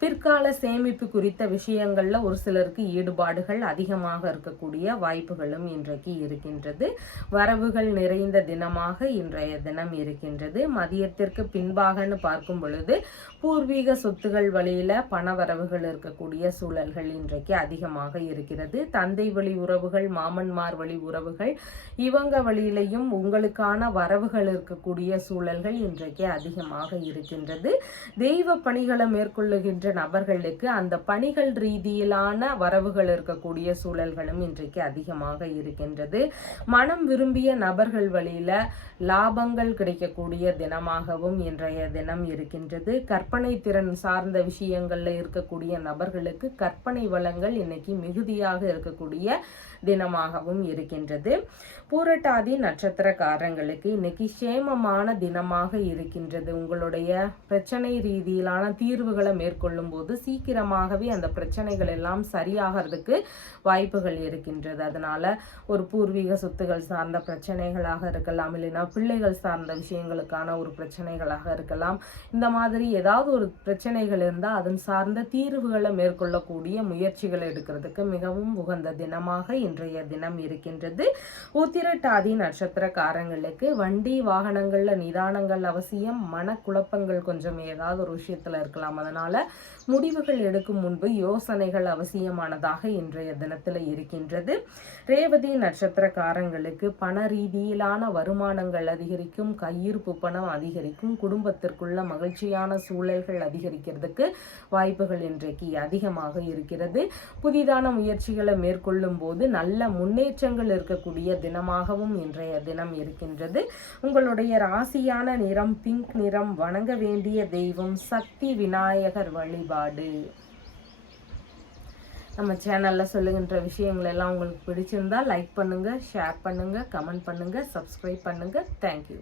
பிற்கால சேமிப்பு குறித்த விஷயங்கள்ல ஒரு சிலருக்கு ஈடுபாடுகள் அதிகமாக இருக்கக்கூடிய வாய்ப்புகளும் இன்றைக்கு இருக்கின்றது. வரவுகள் நிறைந்த தினமாக இன்றைய தினம் இருக்கின்றது. மதியத்திற்கு பின்பாகன்னு பார்க்கும் பொழுது பூர்வீக சொத்துகள் வழியில பண வரவுகள் இருக்கக்கூடிய சூழல்கள் இன்றைக்கு அதிகமாக இருக்கிறது. தந்தை வழி உறவுகள், மாமன்மார் வழி உறவுகள் இவங்க வழியிலையும் உங்களுக்கான வரவுகள் இருக்கக்கூடிய சூழல்கள் இன்றைக்கு அதிகமாக இருக்கின்றது. தெய்வ பணிகளை மேற்கொள்ளுகின்ற நபர்களுக்கு அந்த பணிகள் ரீதியிலான வரவுகள் இருக்கக்கூடிய சூழல்களும் இன்றைக்கு அதிகமாக இருக்கின்றது. மனம் விரும்பிய நபர்கள் வழியில லாபங்கள் கிடைக்கக்கூடிய தினமாகவும் இன்றைய தினம் இருக்கின்றது. கற்பனை திறன் சார்ந்த விஷயங்கள்ல இருக்கக்கூடிய நபர்களுக்கு கற்பனை வளங்கள் இன்னைக்கு மிகுதியாக இருக்கக்கூடிய தினமாகவும் இருக்கின்றது. பூரட்டாதி நட்சத்திரக்காரங்களுக்கு இன்னைக்கு சேமமான தினமாக இருக்கின்றது. உங்களுடைய பிரச்சனை ரீதியிலான தீர்வுகளை மேற்கொள்ளும் போது சீக்கிரமாகவே அந்த பிரச்சனைகள் எல்லாம் சரியாகிறதுக்கு வாய்ப்புகள் இருக்கின்றது. அதனால ஒரு பூர்வீக சொத்துகள் சார்ந்த பிரச்சனைகளாக இருக்கலாம், இல்லைன்னா பிள்ளைகள் சார்ந்த விஷயங்களுக்கான ஒரு பிரச்சனைகளாக இருக்கலாம். இந்த மாதிரி ஏதாவது ஒரு பிரச்சனைகள் இருந்தால் அதன் சார்ந்த தீர்வுகளை மேற்கொள்ளக்கூடிய முயற்சிகள் எடுக்கிறதுக்கு மிகவும் உகந்த தினமாக இன்றைய தினம் இருக்கின்றது. உத்திரட்டாதி நட்சத்திரக்காரங்களுக்கு வண்டி வாகனங்கள்ல நிதானங்கள் அவசியம். மனக்குழப்பங்கள் கொஞ்சம் ஏதாவது ஒரு விஷயத்துல இருக்கலாம். அதனால முடிவுகள் எடுக்கும் முன்பு யோசனைகள் அவசியமானதாக இன்றைய தினத்துல இருக்கின்றது. ரேவதி நட்சத்திரக்காரங்களுக்கு பண ரீதியிலான வருமானங்கள் அதிகரிக்கும், கையிருப்பு பணம் அதிகரிக்கும், குடும்பத்திற்குள்ள மகிழ்ச்சியான சூழல்கள் அதிகரிக்கிறதுக்கு வாய்ப்புகள் இன்றைக்கு அதிகமாக இருக்கிறது. புதிதான முயற்சிகளை மேற்கொள்ளும் போது நல்ல முன்னேற்றங்கள் இருக்கக்கூடிய தினமாகவும் இன்றைய தினம் இருக்கின்றது. உங்களுடைய ராசியான நிறம் பிங்க் நிறம். வணங்க வேண்டிய தெய்வம் சக்தி விநாயகர் வழிபாடு. நம்ம சேனல்ல சொல்லுகின்ற விஷயங்கள் எல்லாம் உங்களுக்கு பிடிச்சிருந்தா லைக் பண்ணுங்க, ஷேர் பண்ணுங்க, கமெண்ட் பண்ணுங்க, சப்ஸ்கிரைப் பண்ணுங்க. தேங்க்யூ.